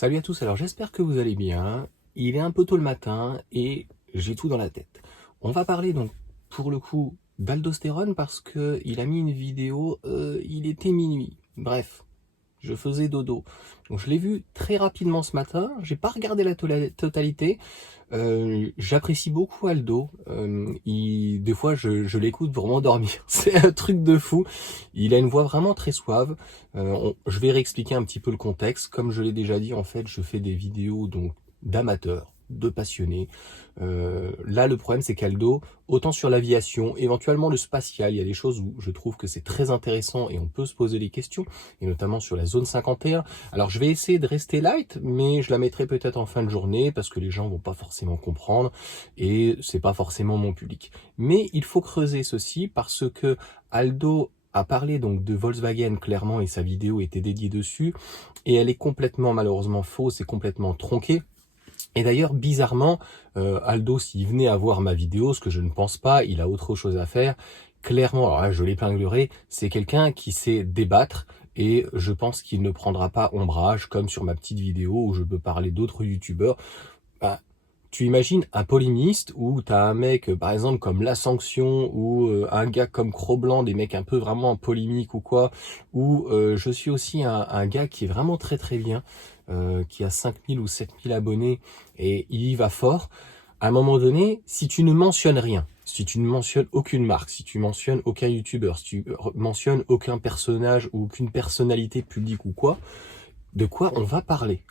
Salut à tous, alors j'espère que vous allez bien. Il est un peu tôt le matin et j'ai tout dans la tête. On va parler donc pour le coup d'aldostérone parce que il a mis une vidéo, il était minuit. Bref, je faisais dodo. Donc je l'ai vu très rapidement ce matin, j'ai pas regardé la totalité. J'apprécie beaucoup Aldo. Des fois, je l'écoute pour m'endormir. C'est un truc de fou. Il a une voix vraiment très suave. Je vais réexpliquer un petit peu le contexte. Comme je l'ai déjà dit, en fait, je fais des vidéos donc d'amateurs, de passionnés. Là, le problème, c'est qu'Aldo, autant sur l'aviation, éventuellement le spatial, il y a des choses où je trouve que c'est très intéressant et on peut se poser des questions, et notamment sur la zone 51. Alors, je vais essayer de rester light, mais je la mettrai peut-être en fin de journée parce que les gens vont pas forcément comprendre et c'est pas forcément mon public. Mais il faut creuser ceci parce que Aldo a parlé donc de Volkswagen clairement et sa vidéo était dédiée dessus et elle est complètement malheureusement fausse et complètement tronquée. Et d'ailleurs, bizarrement, Aldo, s'il venait à voir ma vidéo, ce que je ne pense pas, il a autre chose à faire. Clairement, alors là, je l'épinglerai, c'est quelqu'un qui sait débattre et je pense qu'il ne prendra pas ombrage, comme sur ma petite vidéo où je peux parler d'autres youtubeurs. Bah, tu imagines un polémiste où tu as un mec, par exemple, comme La Sanction ou un gars comme Cro-Blanc, des mecs un peu vraiment polémiques ou quoi, ou je suis aussi un gars qui est vraiment très très bien, qui a 5000 ou 7000 abonnés et il y va fort. À un moment donné, si tu ne mentionnes rien, si tu ne mentionnes aucune marque, si tu mentionnes aucun youtubeur, si tu mentionnes aucun personnage ou aucune personnalité publique ou quoi, de quoi on va parler?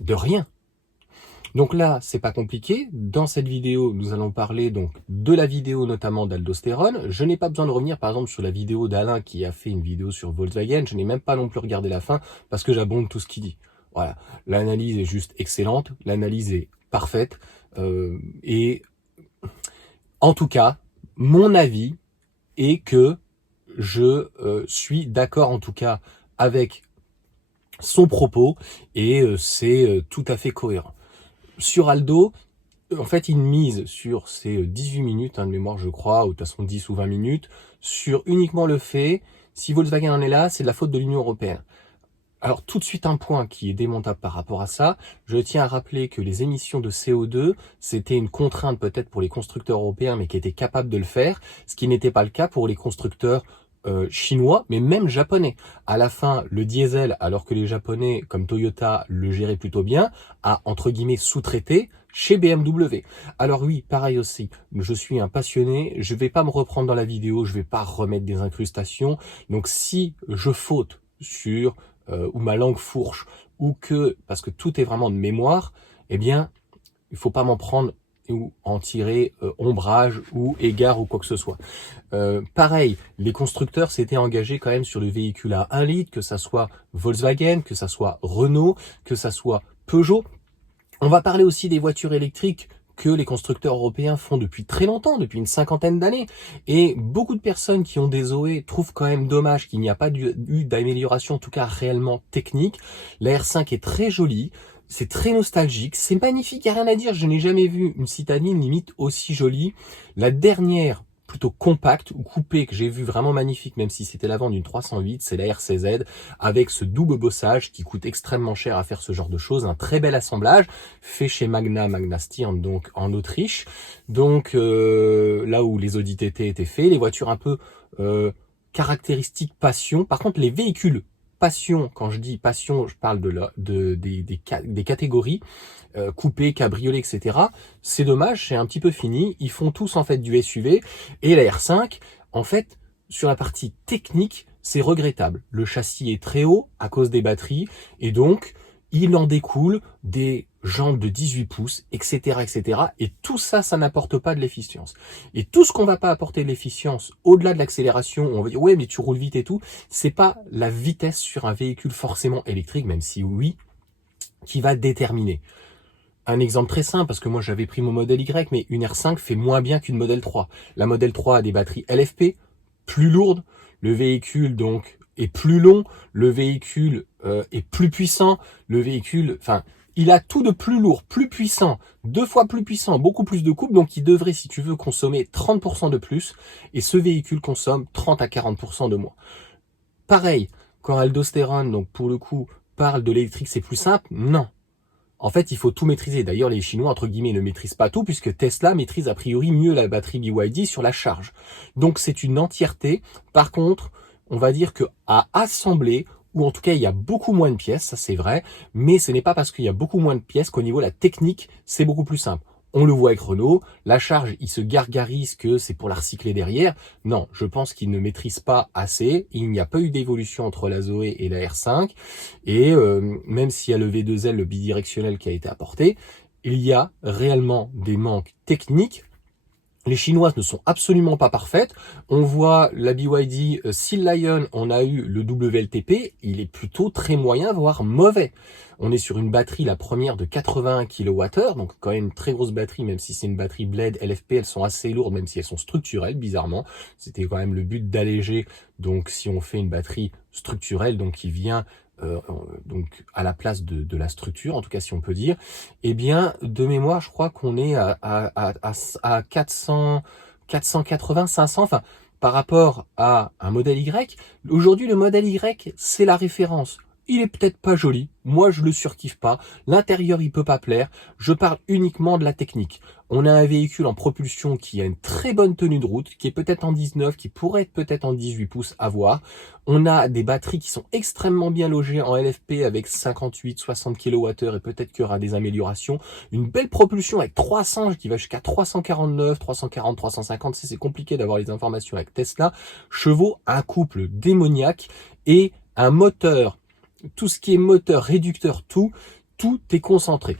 De rien. Donc là, c'est pas compliqué. Dans cette vidéo, nous allons parler donc de la vidéo notamment d'aldostérone. Je n'ai pas besoin de revenir par exemple sur la vidéo d'Alain qui a fait une vidéo sur Volkswagen. Je n'ai même pas non plus regardé la fin parce que j'abonde tout ce qu'il dit. Voilà, l'analyse est juste excellente, l'analyse est parfaite et en tout cas, mon avis est que je suis d'accord en tout cas avec son propos et c'est tout à fait cohérent. Sur Aldo, en fait, il mise sur ces 18 minutes de mémoire, je crois, ou de toute façon 10 ou 20 minutes, sur uniquement le fait, si Volkswagen en est là, c'est de la faute de l'Union européenne. Alors tout de suite un point qui est démontable par rapport à ça, je tiens à rappeler que les émissions de CO2, c'était une contrainte peut-être pour les constructeurs européens, mais qui étaient capables de le faire, ce qui n'était pas le cas pour les constructeurs chinois, mais même japonais. À la fin, le diesel, alors que les japonais, comme Toyota, le géraient plutôt bien, a entre guillemets sous-traité chez BMW. Alors oui, pareil aussi, je suis un passionné, je vais pas me reprendre dans la vidéo, je vais pas remettre des incrustations, donc si je faute sur ou ma langue fourche, ou que, parce que tout est vraiment de mémoire, eh bien, il faut pas m'en prendre ou en tirer ombrage ou égard ou quoi que ce soit. Pareil, les constructeurs s'étaient engagés quand même sur le véhicule à 1 litre, que ça soit Volkswagen, que ça soit Renault, que ça soit Peugeot. On va parler aussi des voitures électriques que les constructeurs européens font depuis très longtemps, depuis une cinquantaine d'années. Et beaucoup de personnes qui ont des Zoé trouvent quand même dommage qu'il n'y a pas eu d'amélioration, en tout cas réellement technique. La R5 est très jolie, c'est très nostalgique, c'est magnifique, il n'y a rien à dire. Je n'ai jamais vu une citadine limite aussi jolie. La dernière plutôt compacte ou coupée que j'ai vu vraiment magnifique, même si c'était l'avant d'une 308, c'est la RCZ avec ce double bossage qui coûte extrêmement cher à faire ce genre de choses, un très bel assemblage fait chez Magna Stirn, donc en Autriche, donc là où les Audi TT étaient faits, les voitures un peu caractéristiques passion. Par contre, les véhicules passion, quand je dis passion, je parle des catégories coupé, cabriolet, etc. C'est dommage, c'est un petit peu fini. Ils font tous en fait du SUV et la R5, en fait, sur la partie technique, c'est regrettable. Le châssis est très haut à cause des batteries et donc il en découle des jantes de 18 pouces, etc., etc. Et tout ça, ça n'apporte pas de l'efficience. Et tout ce qu'on va pas apporter de l'efficience, au-delà de l'accélération, on va dire ouais mais tu roules vite et tout, c'est pas la vitesse sur un véhicule forcément électrique, même si oui, qui va déterminer. Un exemple très simple, parce que moi j'avais pris mon modèle Y, mais une R5 fait moins bien qu'une modèle 3. La modèle 3 a des batteries LFP, plus lourdes, le véhicule donc est plus long, le véhicule est plus puissant, le véhicule, enfin, il a tout de plus lourd, plus puissant, 2 fois plus puissant, beaucoup plus de couple, donc il devrait, si tu veux, consommer 30% de plus, et ce véhicule consomme 30 à 40% de moins. Pareil, quand aldostérone, donc pour le coup, parle de l'électrique, c'est plus simple. Non. En fait, il faut tout maîtriser. D'ailleurs, les Chinois, entre guillemets, ne maîtrisent pas tout, puisque Tesla maîtrise a priori mieux la batterie BYD sur la charge. Donc, c'est une entièreté. Par contre, on va dire que à assembler, ou en tout cas, il y a beaucoup moins de pièces, ça c'est vrai, mais ce n'est pas parce qu'il y a beaucoup moins de pièces qu'au niveau de la technique, c'est beaucoup plus simple. On le voit avec Renault, la charge, il se gargarise que c'est pour la recycler derrière. Non, je pense qu'il ne maîtrise pas assez. Il n'y a pas eu d'évolution entre la Zoé et la R5. Et même s'il y a le V2L, le bidirectionnel qui a été apporté, il y a réellement des manques techniques. Les Chinoises ne sont absolument pas parfaites. On voit la BYD Seal Lion, on a eu le WLTP, il est plutôt très moyen, voire mauvais. On est sur une batterie, la première, de 81 kWh, donc quand même une très grosse batterie, même si c'est une batterie Blade LFP, elles sont assez lourdes, même si elles sont structurelles, bizarrement. C'était quand même le but d'alléger, donc si on fait une batterie structurelle, donc qui vient donc à la place de la structure, en tout cas si on peut dire, eh bien de mémoire je crois qu'on est à 400, 480, 500, enfin par rapport à un modèle Y. Aujourd'hui le modèle Y c'est la référence. Il est peut-être pas joli, moi je le surkiffe pas, l'intérieur il peut pas plaire, je parle uniquement de la technique. On a un véhicule en propulsion qui a une très bonne tenue de route, qui est peut-être en 19, qui pourrait être peut-être en 18 pouces à voir. On a des batteries qui sont extrêmement bien logées en LFP avec 58, 60 kWh et peut-être qu'il y aura des améliorations. Une belle propulsion avec 300 qui va jusqu'à 349, 340, 350, c'est compliqué d'avoir les informations avec Tesla. Chevaux, un couple démoniaque et un moteur. Tout ce qui est moteur, réducteur, tout est concentré.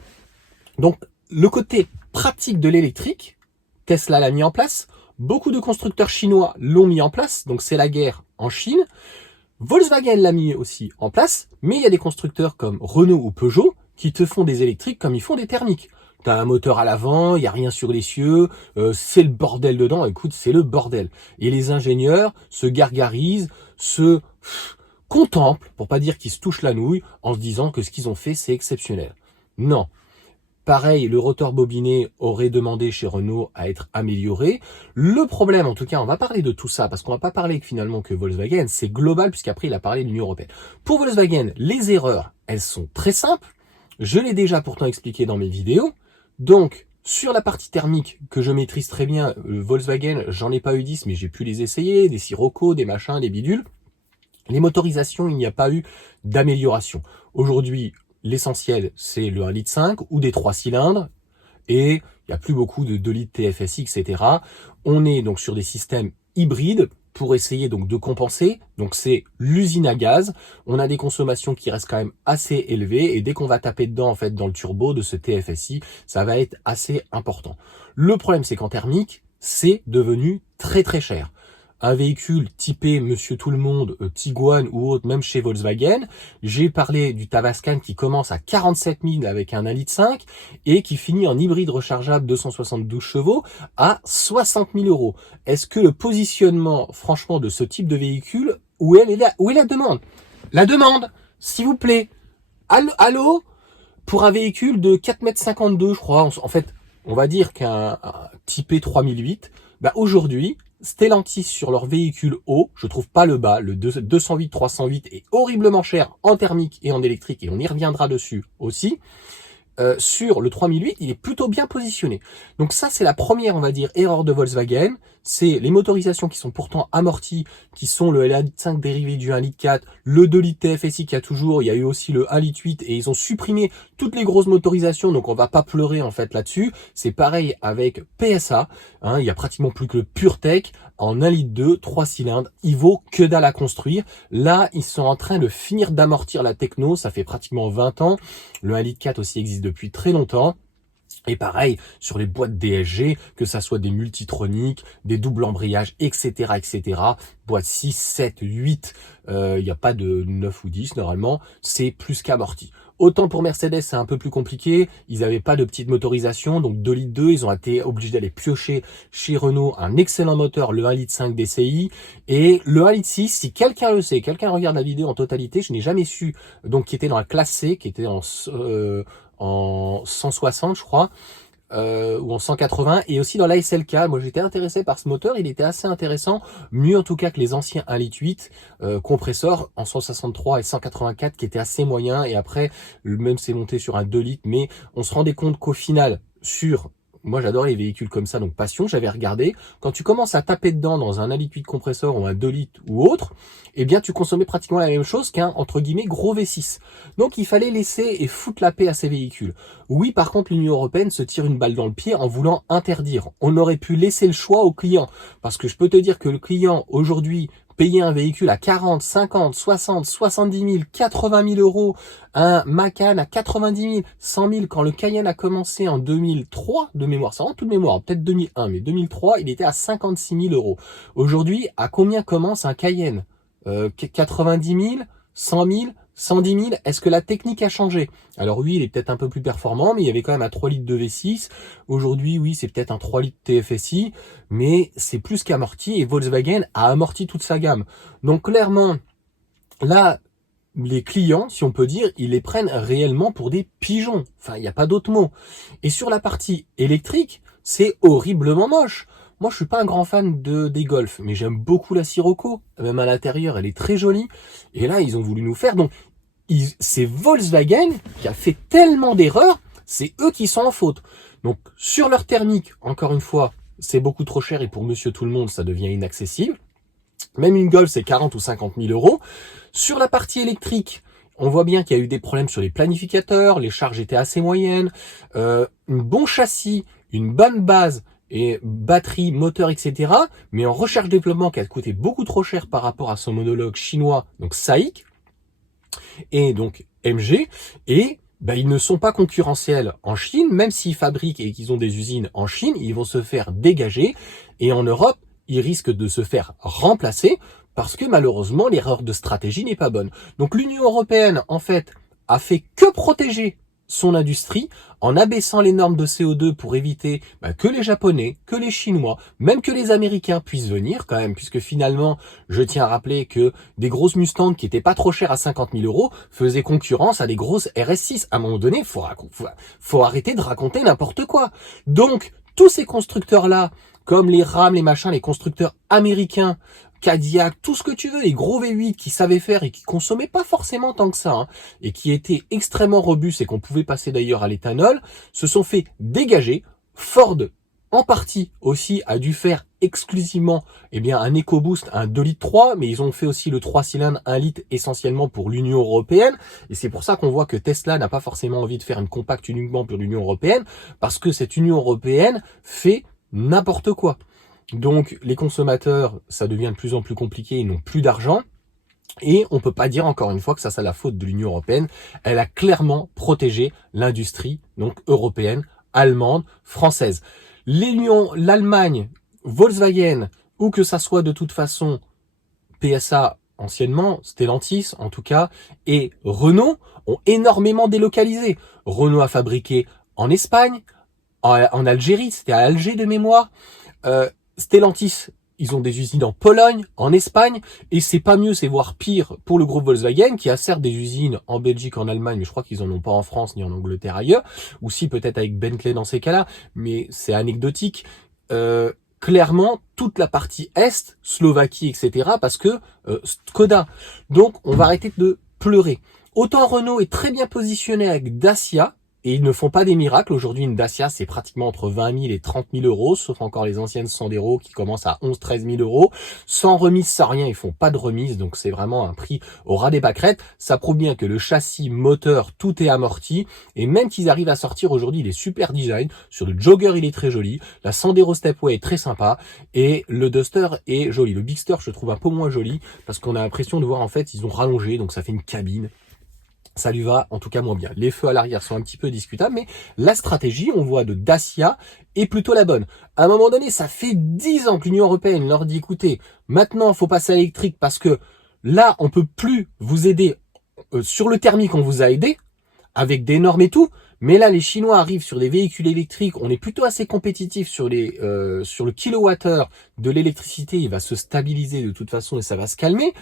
Donc, le côté pratique de l'électrique, Tesla l'a mis en place. Beaucoup de constructeurs chinois l'ont mis en place. Donc, c'est la guerre en Chine. Volkswagen l'a mis aussi en place. Mais il y a des constructeurs comme Renault ou Peugeot qui te font des électriques comme ils font des thermiques. T'as un moteur à l'avant, il n'y a rien sur les cieux, c'est le bordel dedans. Écoute, c'est le bordel. Et les ingénieurs se gargarisent, se contemplent, pour pas dire qu'ils se touchent la nouille, en se disant que ce qu'ils ont fait, c'est exceptionnel. Non. Pareil, le rotor bobiné aurait demandé chez Renault à être amélioré. Le problème, en tout cas, on va parler de tout ça, parce qu'on va pas parler finalement que Volkswagen, c'est global, puisqu'après il a parlé de l'Union européenne. Pour Volkswagen, les erreurs, elles sont très simples. Je l'ai déjà pourtant expliqué dans mes vidéos. Donc, sur la partie thermique, que je maîtrise très bien, Volkswagen, j'en ai pas eu 10, mais j'ai pu les essayer, des Sirocco, des machins, des bidules. Les motorisations, il n'y a pas eu d'amélioration. Aujourd'hui, l'essentiel, c'est le 1,5 litre ou des 3 cylindres. Et il n'y a plus beaucoup de 2 litres TFSI, etc. On est donc sur des systèmes hybrides pour essayer donc de compenser. Donc c'est l'usine à gaz. On a des consommations qui restent quand même assez élevées. Et dès qu'on va taper dedans, en fait, dans le turbo de ce TFSI, ça va être assez important. Le problème, c'est qu'en thermique, c'est devenu très très cher. Un véhicule typé Monsieur Tout-le-Monde, Tiguan ou autre, même chez Volkswagen. J'ai parlé du Tavascan qui commence à 47 000 avec un 1,5 litre et qui finit en hybride rechargeable 272 chevaux à 60 000 euros. Est-ce que le positionnement, franchement, de ce type de véhicule, où est la demande? La demande, s'il vous plaît. Allô? Pour un véhicule de 4,52 m, je crois, en fait, on va dire qu'un typé 3008, bah aujourd'hui, Stellantis sur leur véhicule haut, je trouve pas le bas, le 208 308 est horriblement cher en thermique et en électrique et on y reviendra dessus aussi. Sur le 3008, il est plutôt bien positionné. Donc ça, c'est la première, on va dire, erreur de Volkswagen. C'est les motorisations qui sont pourtant amorties, qui sont le L1.5 dérivé du 1,4 litre, le 2 litres TFSI qu'il y a toujours, il y a eu aussi le 1,8 litre et ils ont supprimé toutes les grosses motorisations, donc on va pas pleurer en fait là-dessus. C'est pareil avec PSA, hein, il y a pratiquement plus que le PureTech en 1,2 litre, 3 cylindres, il vaut que dalle à construire. Là, ils sont en train de finir d'amortir la techno, ça fait pratiquement 20 ans. Le 1,4 litre aussi existe depuis très longtemps. Et pareil, sur les boîtes DSG, que ça soit des multitroniques, des doubles embrayages, etc., etc., boîte 6, 7, 8, il n'y a pas de 9 ou 10 normalement, c'est plus qu'amorti. Autant pour Mercedes, c'est un peu plus compliqué, ils n'avaient pas de petite motorisation, donc 2 litres 2, ils ont été obligés d'aller piocher chez Renault un excellent moteur, le 1,5 litre DCI, et le 1,6 litre, si quelqu'un le sait, quelqu'un regarde la vidéo en totalité, je n'ai jamais su, donc qui était dans la classe C, qui était en 160 je crois, ou en 180, et aussi dans la SLK. Moi j'étais intéressé par ce moteur, il était assez intéressant, mieux en tout cas que les anciens 1,8 litre compresseurs en 163 et 184 qui étaient assez moyens, et après même c'est monté sur un 2 litres, mais on se rendait compte qu'au final, moi j'adore les véhicules comme ça, donc passion, j'avais regardé, quand tu commences à taper dedans dans un 1,8 litre compresseur ou un 2 litres ou autre, eh bien tu consommais pratiquement la même chose qu'un, entre guillemets, gros V6. Donc il fallait laisser et foutre la paix à ces véhicules. Oui, par contre, l'Union européenne se tire une balle dans le pied en voulant interdire. On aurait pu laisser le choix au client, parce que je peux te dire que le client, aujourd'hui, payer un véhicule à 40, 50, 60, 70 000, 80 000 euros, un Macan à 90 000, 100 000, quand le Cayenne a commencé en 2003, de mémoire, c'est en toute mémoire, peut-être 2001, mais 2003, il était à 56 000 euros. Aujourd'hui, à combien commence un Cayenne 90 000, 100 000, 110 000, est-ce que la technique a changé? Alors oui, il est peut-être un peu plus performant, mais il y avait quand même un 3 litres de V6. Aujourd'hui, oui, c'est peut-être un 3 litres TFSI, mais c'est plus qu'amorti, et Volkswagen a amorti toute sa gamme. Donc clairement, là, les clients, si on peut dire, ils les prennent réellement pour des pigeons. Enfin, il n'y a pas d'autre mot. Et sur la partie électrique, c'est horriblement moche. Moi, je suis pas un grand fan des Golf, mais j'aime beaucoup la Sirocco. Même à l'intérieur, elle est très jolie. Et là, ils ont voulu nous faire. Donc, c'est Volkswagen qui a fait tellement d'erreurs, c'est eux qui sont en faute. Donc, sur leur thermique, encore une fois, c'est beaucoup trop cher et pour monsieur tout le monde, ça devient inaccessible. Même une Golf, c'est 40 ou 50 000 euros. Sur la partie électrique, on voit bien qu'il y a eu des problèmes sur les planificateurs, les charges étaient assez moyennes, un bon châssis, une bonne base, et batterie, moteur, etc. Mais en recherche-développement qui a coûté beaucoup trop cher par rapport à son homologue chinois, donc SAIC, et donc MG, et ils ne sont pas concurrentiels en Chine, même s'ils fabriquent et qu'ils ont des usines en Chine, ils vont se faire dégager, et en Europe, ils risquent de se faire remplacer, parce que malheureusement, l'erreur de stratégie n'est pas bonne. Donc l'Union européenne, en fait, a fait que protéger son industrie en abaissant les normes de CO2 pour éviter que les Japonais, que les Chinois, même que les Américains puissent venir quand même, puisque finalement, je tiens à rappeler que des grosses Mustangs qui étaient pas trop chères à 50 000 euros faisaient concurrence à des grosses RS6. À un moment donné, faut arrêter de raconter n'importe quoi. Donc, tous ces constructeurs-là, comme les Ram, les machins, les constructeurs américains, Cadillac, tout ce que tu veux, les gros V8 qui savaient faire et qui consommaient pas forcément tant que ça, et qui étaient extrêmement robustes et qu'on pouvait passer d'ailleurs à l'éthanol, se sont fait dégager. Ford, en partie aussi, a dû faire exclusivement un EcoBoost, un 2 litres 3, mais ils ont fait aussi le 3 cylindres 1 litre essentiellement pour l'Union européenne, et c'est pour ça qu'on voit que Tesla n'a pas forcément envie de faire une compacte uniquement pour l'Union européenne, parce que cette Union européenne fait n'importe quoi. Donc les consommateurs, ça devient de plus en plus compliqué, ils n'ont plus d'argent. Et on peut pas dire encore une fois que ça c'est la faute de l'Union européenne. Elle a clairement protégé l'industrie donc européenne, allemande, française. L'Allemagne, Volkswagen, ou que ça soit de toute façon PSA anciennement, Stellantis en tout cas, et Renault ont énormément délocalisé. Renault a fabriqué en Espagne, en Algérie, c'était à Alger de mémoire. Stellantis, ils ont des usines en Pologne, en Espagne, et c'est pas mieux, c'est voire pire pour le groupe Volkswagen, qui a certes des usines en Belgique, en Allemagne, mais je crois qu'ils en ont pas en France ni en Angleterre ailleurs, ou si peut-être avec Bentley dans ces cas-là, mais c'est anecdotique. Clairement, toute la partie Est, Slovaquie, etc., parce que Skoda. Donc, on va arrêter de pleurer. Autant Renault est très bien positionné avec Dacia, et ils ne font pas des miracles. Aujourd'hui, une Dacia, c'est pratiquement entre 20 000 et 30 000 euros, sauf encore les anciennes Sandero qui commencent à 11 13 000 euros. Sans remise, sans rien, ils font pas de remise, donc c'est vraiment un prix au ras des pâquerettes. Ça prouve bien que le châssis, moteur, tout est amorti, et même qu'ils arrivent à sortir aujourd'hui des super designs. Sur le Jogger, il est très joli, la Sandero Stepway est très sympa, et le Duster est joli. Le Bigster, je trouve un peu moins joli, parce qu'on a l'impression de voir, en fait, ils ont rallongé, donc ça fait une cabine. Ça lui va en tout cas moins bien. Les feux à l'arrière sont un petit peu discutables, mais la stratégie, on voit, de Dacia est plutôt la bonne. À un moment donné, ça fait 10 ans que l'Union européenne leur dit, écoutez, maintenant, il faut passer à l'électrique parce que là, on peut plus vous aider sur le thermique, on vous a aidé avec des normes et tout, mais là, les Chinois arrivent sur des véhicules électriques, on est plutôt assez compétitif sur le kilowattheure de l'électricité, il va se stabiliser de toute façon et ça va se calmer.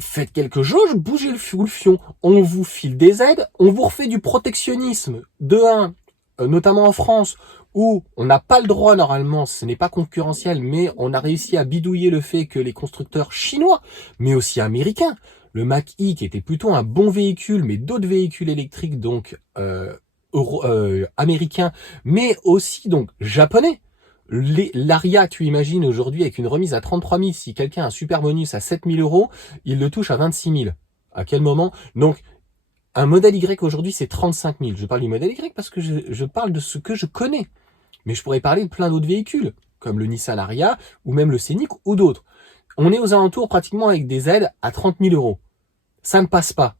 Faites quelque chose, bougez le fion. On vous file des aides, on vous refait du protectionnisme. De 1, notamment en France, où on n'a pas le droit normalement, ce n'est pas concurrentiel, mais on a réussi à bidouiller le fait que les constructeurs chinois, mais aussi américains, le Mach-E qui était plutôt un bon véhicule, mais d'autres véhicules électriques donc américains, mais aussi donc japonais. L'Aria, tu imagines aujourd'hui avec une remise à 33 000, si quelqu'un a un super bonus à 7 000 euros, il le touche à 26 000. À quel moment? Donc un modèle Y aujourd'hui, c'est 35 000. Je parle du modèle Y parce que je parle de ce que je connais. Mais je pourrais parler de plein d'autres véhicules, comme le Nissan Ariya, ou même le Scénic, ou d'autres. On est aux alentours pratiquement avec des aides à 30 000 euros. Ça ne passe pas.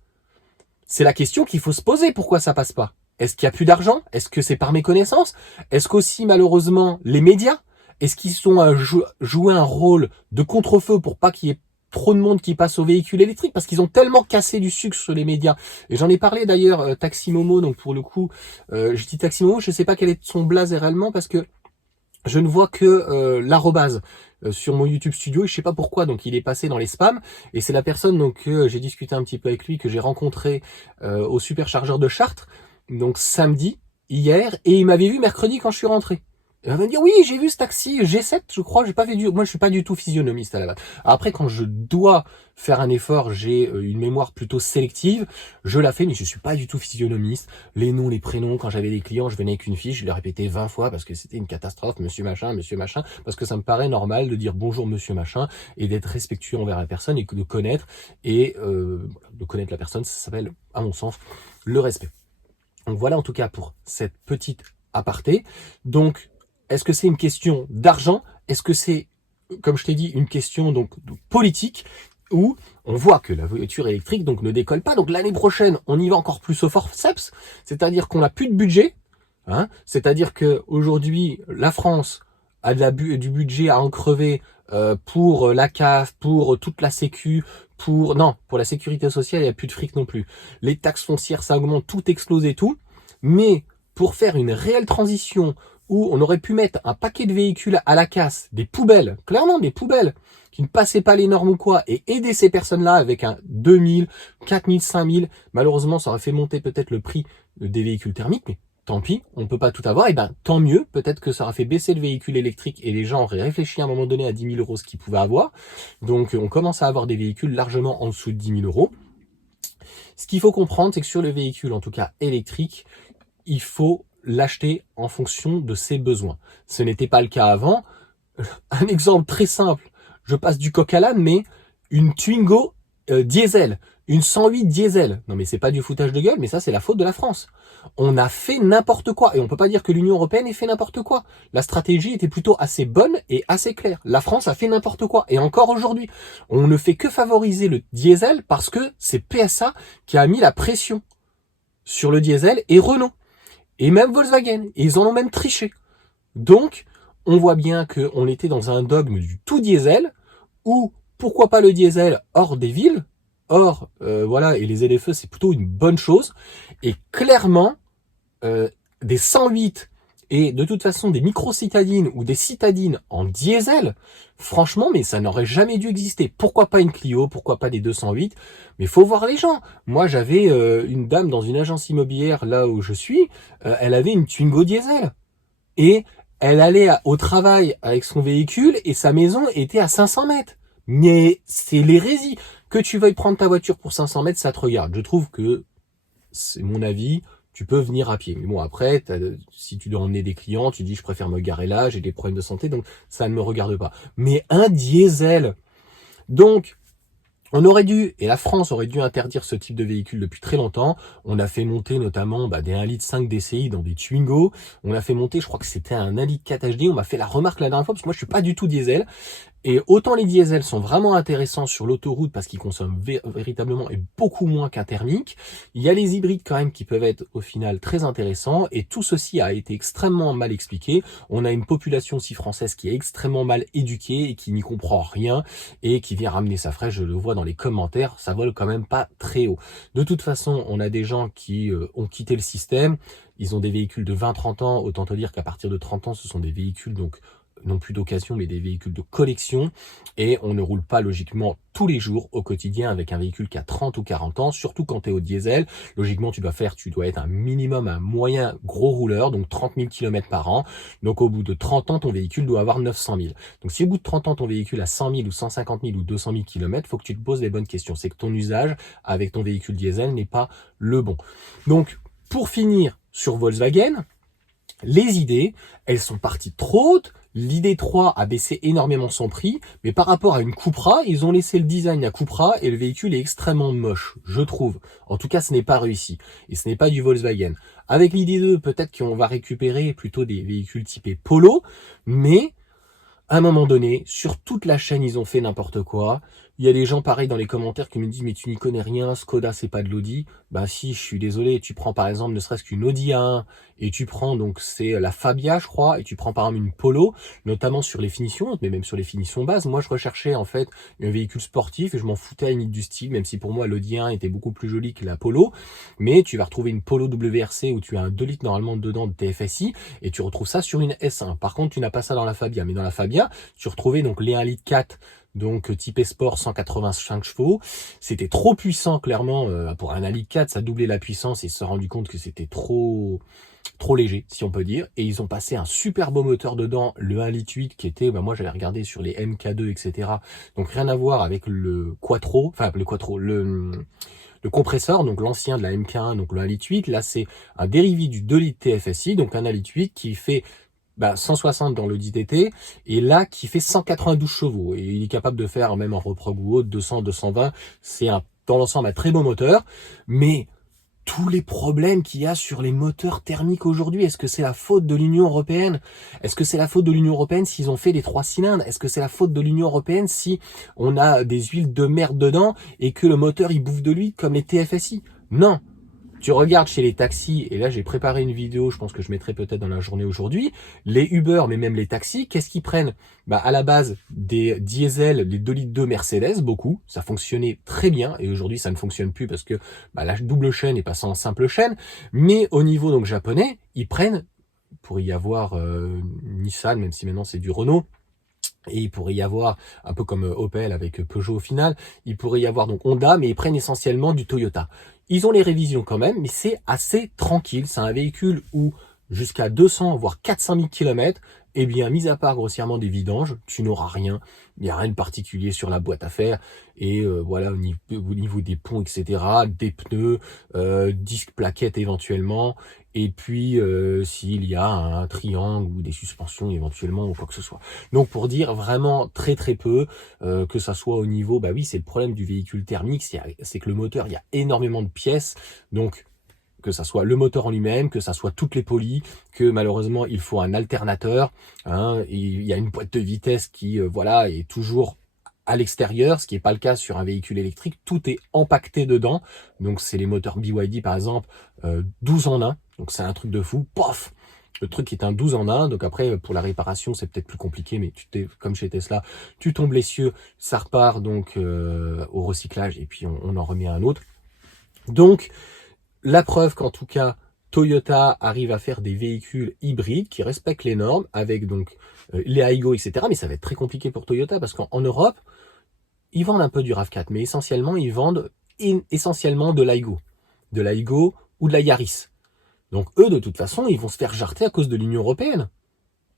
C'est la question qu'il faut se poser, pourquoi ça passe pas? Est-ce qu'il y a plus d'argent? Est-ce que c'est par méconnaissance? Est-ce qu'aussi, malheureusement, les médias, est-ce qu'ils sont à jouer un rôle de contre-feu pour pas qu'il y ait trop de monde qui passe aux véhicules électriques, parce qu'ils ont tellement cassé du sucre sur les médias. Et j'en ai parlé d'ailleurs, Taximomo, donc pour le coup, je dis Taximomo, je sais pas quel est son blaze réellement, parce que je ne vois que l'arrobase sur mon YouTube Studio, et je sais pas pourquoi, donc il est passé dans les spams, et c'est la personne donc que j'ai discuté un petit peu avec lui, que j'ai rencontré au superchargeur de Chartres, donc samedi, hier, et il m'avait vu mercredi quand je suis rentré. Et il va me dire, oui, j'ai vu ce taxi G7, je crois, j'ai pas fait moi je suis pas du tout physionomiste à la base. Après, quand je dois faire un effort, j'ai une mémoire plutôt sélective, je la fais, mais je suis pas du tout physionomiste. Les noms, les prénoms, quand j'avais des clients, je venais avec une fiche, je les répétais 20 fois parce que c'était une catastrophe, monsieur machin, parce que ça me paraît normal de dire bonjour monsieur machin, et d'être respectueux envers la personne, et de connaître, et de connaître la personne, ça s'appelle, à mon sens, le respect. Donc voilà en tout cas pour cette petite aparté. Donc, est-ce que c'est une question d'argent? Est-ce que c'est, comme je t'ai dit, une question donc politique, où on voit que la voiture électrique donc ne décolle pas. Donc l'année prochaine, on y va encore plus au forceps, c'est-à-dire qu'on n'a plus de budget. Hein, c'est-à-dire que aujourd'hui, la France a du budget à en crever pour la CAF, pour toute la sécu, pour la sécurité sociale, il n'y a plus de fric non plus. Les taxes foncières, ça augmente, tout explose et tout. Mais pour faire une réelle transition où on aurait pu mettre un paquet de véhicules à la casse, des poubelles, clairement des poubelles, qui ne passaient pas les normes ou quoi, et aider ces personnes-là avec un 2000, 4000, 5000, malheureusement ça aurait fait monter peut-être le prix des véhicules thermiques, mais tant pis, on ne peut pas tout avoir, et ben tant mieux, peut-être que ça aura fait baisser le véhicule électrique et les gens auraient réfléchi à un moment donné à 10 000 euros ce qu'ils pouvaient avoir. Donc on commence à avoir des véhicules largement en dessous de 10 000 euros. Ce qu'il faut comprendre, c'est que sur le véhicule, en tout cas électrique, il faut l'acheter en fonction de ses besoins. Ce n'était pas le cas avant. Un exemple très simple, je passe du coq à l'âne, mais une Twingo diesel, une 108 diesel. Non mais c'est pas du foutage de gueule, mais ça c'est la faute de la France. On a fait n'importe quoi, et on peut pas dire que l'Union européenne ait fait n'importe quoi. La stratégie était plutôt assez bonne et assez claire. La France a fait n'importe quoi, et encore aujourd'hui, on ne fait que favoriser le diesel parce que c'est PSA qui a mis la pression sur le diesel, et Renault, et même Volkswagen, et ils en ont même triché. Donc, on voit bien qu'on était dans un dogme du tout diesel, où pourquoi pas le diesel hors des villes, voilà, et les ZFE c'est plutôt une bonne chose, et clairement, des 108 et de toute façon des micro-citadines ou des citadines en diesel, franchement, mais ça n'aurait jamais dû exister. Pourquoi pas une Clio, pourquoi pas des 208? Mais faut voir les gens. Moi, j'avais une dame dans une agence immobilière là où je suis, elle avait une Twingo diesel. Et elle allait au travail avec son véhicule et sa maison était à 500 mètres. Mais c'est l'hérésie. Que tu veuilles prendre ta voiture pour 500 mètres, ça te regarde. Je trouve que, c'est mon avis, tu peux venir à pied. Mais bon, après, si tu dois emmener des clients, tu dis je préfère me garer là, j'ai des problèmes de santé, donc ça ne me regarde pas. Mais un diesel. Donc, on aurait dû, et la France aurait dû interdire ce type de véhicule depuis très longtemps. On a fait monter notamment des 1,5 litre DCI dans des Twingo. On a fait monter, je crois que c'était un 1,4 litre HD. On m'a fait la remarque la dernière fois, parce que moi je suis pas du tout diesel. Et autant les diesels sont vraiment intéressants sur l'autoroute parce qu'ils consomment véritablement et beaucoup moins qu'un thermique, il y a les hybrides quand même qui peuvent être au final très intéressants, et tout ceci a été extrêmement mal expliqué. On a une population aussi française qui est extrêmement mal éduquée et qui n'y comprend rien et qui vient ramener sa fraîche, je le vois dans les commentaires, ça vole quand même pas très haut. De toute façon, on a des gens qui ont quitté le système, ils ont des véhicules de 20-30 ans, autant te dire qu'à partir de 30 ans, ce sont des véhicules donc non plus d'occasion, mais des véhicules de collection. Et on ne roule pas logiquement tous les jours au quotidien avec un véhicule qui a 30 ou 40 ans, surtout quand tu es au diesel. Logiquement, tu dois être un minimum, un moyen gros rouleur, donc 30 000 km par an. Donc au bout de 30 ans, ton véhicule doit avoir 900 000. Donc si au bout de 30 ans, ton véhicule a 100 000 ou 150 000 ou 200 000 km, il faut que tu te poses les bonnes questions. C'est que ton usage avec ton véhicule diesel n'est pas le bon. Donc pour finir sur Volkswagen, les idées, elles sont parties trop hautes. L'ID3 a baissé énormément son prix, mais par rapport à une Cupra, ils ont laissé le design à Cupra et le véhicule est extrêmement moche, je trouve. En tout cas, ce n'est pas réussi et ce n'est pas du Volkswagen. Avec l'ID2, peut-être qu'on va récupérer plutôt des véhicules typés Polo, mais à un moment donné, sur toute la chaîne, ils ont fait n'importe quoi. Il y a des gens pareils dans les commentaires qui me disent « Mais tu n'y connais rien, Skoda, c'est pas de l'Audi. » Bah si, je suis désolé. Tu prends par exemple ne serait-ce qu'une Audi A1 et tu prends donc c'est la Fabia, je crois, et tu prends par exemple une Polo, notamment sur les finitions, mais même sur les finitions basses. Moi, je recherchais en fait un véhicule sportif et je m'en foutais à la limite du style, même si pour moi l'Audi A1 était beaucoup plus jolie que la Polo. Mais tu vas retrouver une Polo WRC où tu as un 2 litres normalement dedans de TFSI et tu retrouves ça sur une S1. Par contre, tu n'as pas ça dans la Fabia, mais dans la Fabia, tu retrouvais donc les 1,4 litre donc type Sport 185 chevaux. C'était trop puissant clairement pour un 1,4 litre, ça doublait la puissance et ils se sont rendu compte que c'était trop léger si on peut dire. Et ils ont passé un super beau moteur dedans, le 1,8 litre qui était, moi j'avais regardé sur les MK2 etc. Donc rien à voir avec le Quattro, le compresseur, donc l'ancien de la MK1, donc le 1,8 litre. Là c'est un dérivé du 2 litres TFSI, donc un 1,8 litre qui fait 160 dans l'Audi TT, et là, qui fait 192 chevaux. Et il est capable de faire, même en reprog ou autre, 200, 220. C'est dans l'ensemble un très beau moteur. Mais tous les problèmes qu'il y a sur les moteurs thermiques aujourd'hui, est-ce que c'est la faute de l'Union européenne? Est-ce que c'est la faute de l'Union européenne s'ils ont fait les 3 cylindres? Est-ce que c'est la faute de l'Union européenne si on a des huiles de merde dedans et que le moteur, il bouffe de l'huile comme les TFSI? Non. Tu regardes chez les taxis, et là j'ai préparé une vidéo, je pense que je mettrai peut-être dans la journée aujourd'hui, les Uber, mais même les taxis, qu'est-ce qu'ils prennent? À la base, des diesel, les 2 litres de Mercedes, beaucoup, ça fonctionnait très bien, et aujourd'hui ça ne fonctionne plus parce que la double chaîne est passée en simple chaîne, mais au niveau donc japonais, ils prennent, pour y avoir Nissan, même si maintenant c'est du Renault, et il pourrait y avoir, un peu comme Opel avec Peugeot au final, il pourrait y avoir donc Honda, mais ils prennent essentiellement du Toyota. Ils ont les révisions quand même, mais c'est assez tranquille. C'est un véhicule où jusqu'à 200 voire 400 000 km, eh bien, mis à part grossièrement des vidanges, tu n'auras rien. Il n'y a rien de particulier sur la boîte à faire. Et voilà, au niveau des ponts, etc., des pneus, disques plaquettes éventuellement. Et puis, s'il y a un triangle ou des suspensions éventuellement ou quoi que ce soit. Donc, pour dire vraiment très très peu, que ça soit au niveau, oui, c'est le problème du véhicule thermique, c'est que le moteur, il y a énormément de pièces. Donc, que ça soit le moteur en lui-même, que ça soit toutes les poulies, que malheureusement il faut un alternateur, il y a une boîte de vitesse qui est toujours à l'extérieur, ce qui n'est pas le cas sur un véhicule électrique, tout est empaqueté dedans, donc c'est les moteurs BYD par exemple, 12 en 1, donc c'est un truc de fou, pof, le truc est un 12 en 1, donc après pour la réparation c'est peut-être plus compliqué, mais comme chez Tesla, tu tombes les cieux, ça repart donc au recyclage et puis on en remet un autre. Donc la preuve qu'en tout cas, Toyota arrive à faire des véhicules hybrides qui respectent les normes avec donc les Aygo, etc. Mais ça va être très compliqué pour Toyota parce qu'en Europe, ils vendent un peu du RAV4, mais essentiellement, ils vendent essentiellement de l'Aygo ou de la Yaris. Donc eux, de toute façon, ils vont se faire jarter à cause de l'Union européenne.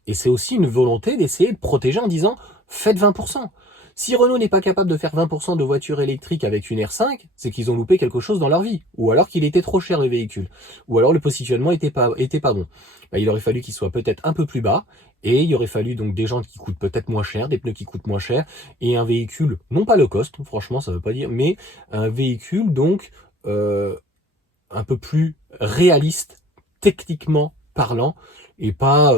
Et c'est aussi une volonté d'essayer de protéger en disant « faites 20%. » Si Renault n'est pas capable de faire 20% de voitures électriques avec une R5, c'est qu'ils ont loupé quelque chose dans leur vie. Ou alors qu'il était trop cher le véhicule. Ou alors le positionnement était pas bon. Il aurait fallu qu'il soit peut-être un peu plus bas. Et il aurait fallu donc des jantes qui coûtent peut-être moins cher, des pneus qui coûtent moins cher. Et un véhicule, non pas low cost, franchement ça veut pas dire, mais un véhicule donc un peu plus réaliste, techniquement parlant. Et pas...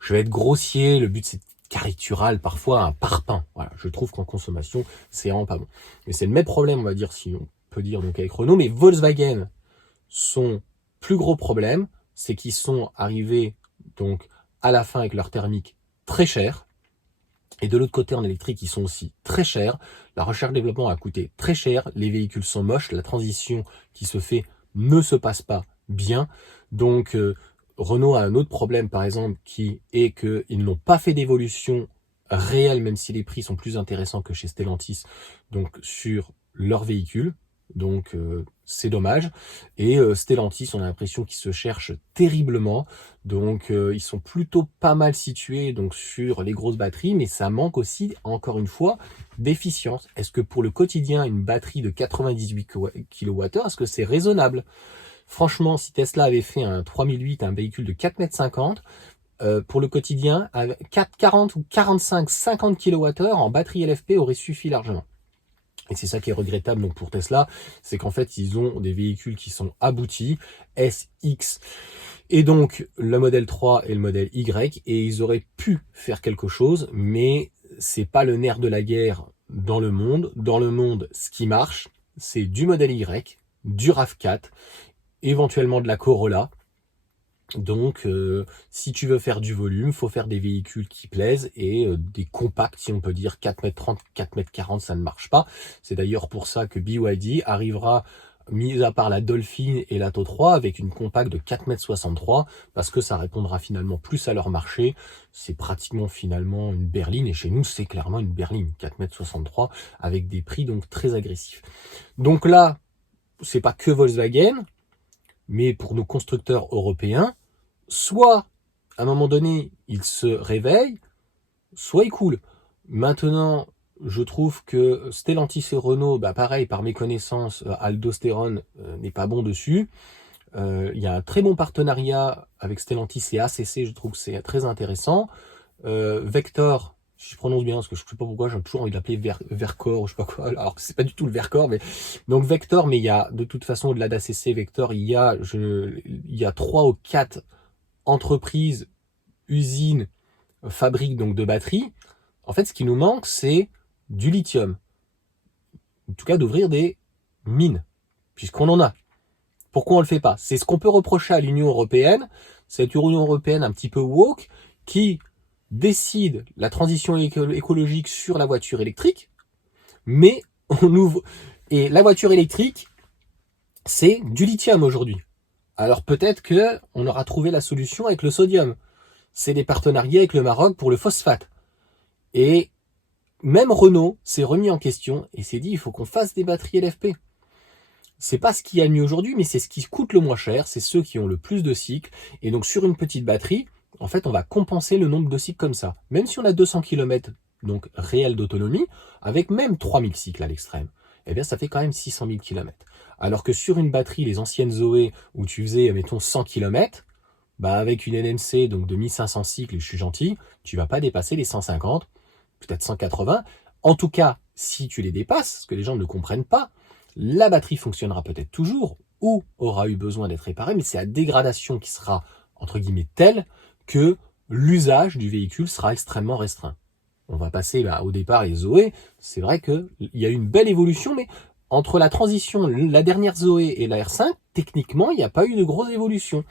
je vais être grossier, le but c'est caricatural, parfois un parpaing. Voilà, je trouve qu'en consommation, c'est vraiment pas bon. Mais c'est le même problème, on va dire, si on peut dire donc avec Renault. Mais Volkswagen, son plus gros problème, c'est qu'ils sont arrivés donc à la fin avec leur thermique très cher. Et de l'autre côté, en électrique, ils sont aussi très chers. La recherche-développement a coûté très cher. Les véhicules sont moches. La transition qui se fait ne se passe pas bien. Donc, Renault a un autre problème, par exemple, qui est qu'ils n'ont pas fait d'évolution réelle, même si les prix sont plus intéressants que chez Stellantis, donc sur leur véhicule. Donc c'est dommage. Et Stellantis, on a l'impression qu'ils se cherchent terriblement. Donc ils sont plutôt pas mal situés donc sur les grosses batteries, mais ça manque aussi, encore une fois, d'efficience. Est-ce que pour le quotidien, une batterie de 98 kWh, est-ce que c'est raisonnable? Franchement, si Tesla avait fait un 3008, un véhicule de 4,50 m, pour le quotidien, 40 ou 45, 50 kWh en batterie LFP aurait suffi largement. Et c'est ça qui est regrettable donc pour Tesla, c'est qu'en fait ils ont des véhicules qui sont aboutis, S, X, et donc le modèle 3 et le modèle Y, et ils auraient pu faire quelque chose, mais c'est pas le nerf de la guerre dans le monde. Dans le monde, ce qui marche, c'est du modèle Y, du RAV4, éventuellement de la Corolla. Donc, si tu veux faire du volume, faut faire des véhicules qui plaisent et des compacts, si on peut dire 4,30 m, 4,40 m, ça ne marche pas. C'est d'ailleurs pour ça que BYD arrivera, mis à part la Dolphin et la Tau 3, avec une compacte de 4,63 m, parce que ça répondra finalement plus à leur marché. C'est pratiquement finalement une berline, et chez nous, c'est clairement une berline, 4,63 m, avec des prix donc très agressifs. Donc là, c'est pas que Volkswagen, mais pour nos constructeurs européens, soit à un moment donné, ils se réveillent, soit ils coulent. Maintenant, je trouve que Stellantis et Renault, pareil, par mes connaissances, aldostérone n'est pas bon dessus. Il y a un très bon partenariat avec Stellantis et ACC, je trouve que c'est très intéressant. Vector, si je prononce bien, parce que je ne sais pas pourquoi, j'ai toujours envie de l'appeler Vercor, ou je sais pas quoi, alors que c'est pas du tout le Vercor, mais donc Vector, mais il y a de toute façon au-delà d'ACC, Vector, il y a 3 ou 4 entreprises, usines, fabriques donc de batteries. En fait, ce qui nous manque, c'est du lithium. En tout cas, d'ouvrir des mines, puisqu'on en a. Pourquoi on le fait pas? C'est ce qu'on peut reprocher à l'Union européenne, cette Union européenne un petit peu woke, qui décide la transition écologique sur la voiture électrique, mais on ouvre... Et la voiture électrique, c'est du lithium aujourd'hui. Alors peut-être que on aura trouvé la solution avec le sodium. C'est des partenariats avec le Maroc pour le phosphate. Et même Renault s'est remis en question et s'est dit il faut qu'on fasse des batteries LFP. C'est pas ce qui a le mieux aujourd'hui, mais c'est ce qui coûte le moins cher, c'est ceux qui ont le plus de cycles. Et donc sur une petite batterie, en fait, on va compenser le nombre de cycles comme ça. Même si on a 200 km donc réel d'autonomie, avec même 3000 cycles à l'extrême, eh bien ça fait quand même 600 000 km. Alors que sur une batterie, les anciennes Zoé, où tu faisais, mettons, 100 km, avec une NMC donc de 1500 cycles, et je suis gentil, tu vas pas dépasser les 150, peut-être 180. En tout cas, si tu les dépasses, ce que les gens ne comprennent pas, la batterie fonctionnera peut-être toujours ou aura eu besoin d'être réparée, mais c'est la dégradation qui sera, entre guillemets, telle que l'usage du véhicule sera extrêmement restreint. On va passer au départ les Zoé, c'est vrai qu'il y a eu une belle évolution, mais entre la transition, la dernière Zoé et la R5, techniquement, il n'y a pas eu de grosse évolution.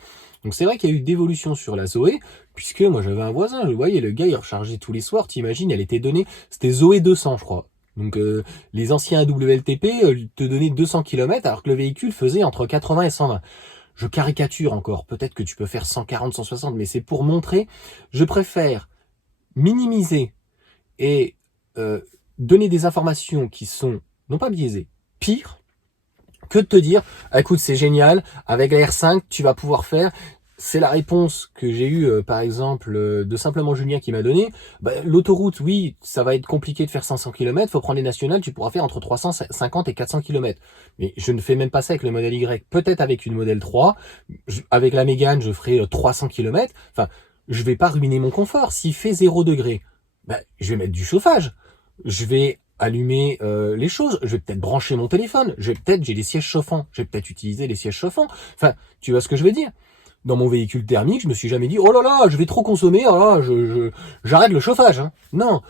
Donc c'est vrai qu'il y a eu d'évolution sur la Zoé, puisque moi j'avais un voisin, je voyais, le gars il rechargeait tous les soirs, t'imagines, elle était donnée, c'était Zoé 200 je crois. Donc les anciens WLTP te donnaient 200 km alors que le véhicule faisait entre 80 et 120. Je caricature encore, peut-être que tu peux faire 140, 160, mais c'est pour montrer, je préfère minimiser et donner des informations qui sont, non pas biaisées, pires, que de te dire, écoute, c'est génial, avec la R5, tu vas pouvoir faire. C'est la réponse que j'ai eue, par exemple, de simplement Julien qui m'a donné. L'autoroute, oui, ça va être compliqué de faire 500 km, faut prendre les nationales, tu pourras faire entre 350 et 400 km. Mais je ne fais même pas ça avec le modèle Y. Peut-être avec une modèle 3, avec la Mégane, je ferai 300 km. Enfin, je vais pas ruiner mon confort. S'il fait 0 degré, je vais mettre du chauffage. Je vais allumer les choses, je vais peut-être brancher mon téléphone, j'ai des sièges chauffants, je vais peut-être utiliser les sièges chauffants. Enfin, tu vois ce que je veux dire? Dans mon véhicule thermique, je me suis jamais dit oh là là, je vais trop consommer, oh là, j'arrête le chauffage. Hein. Non,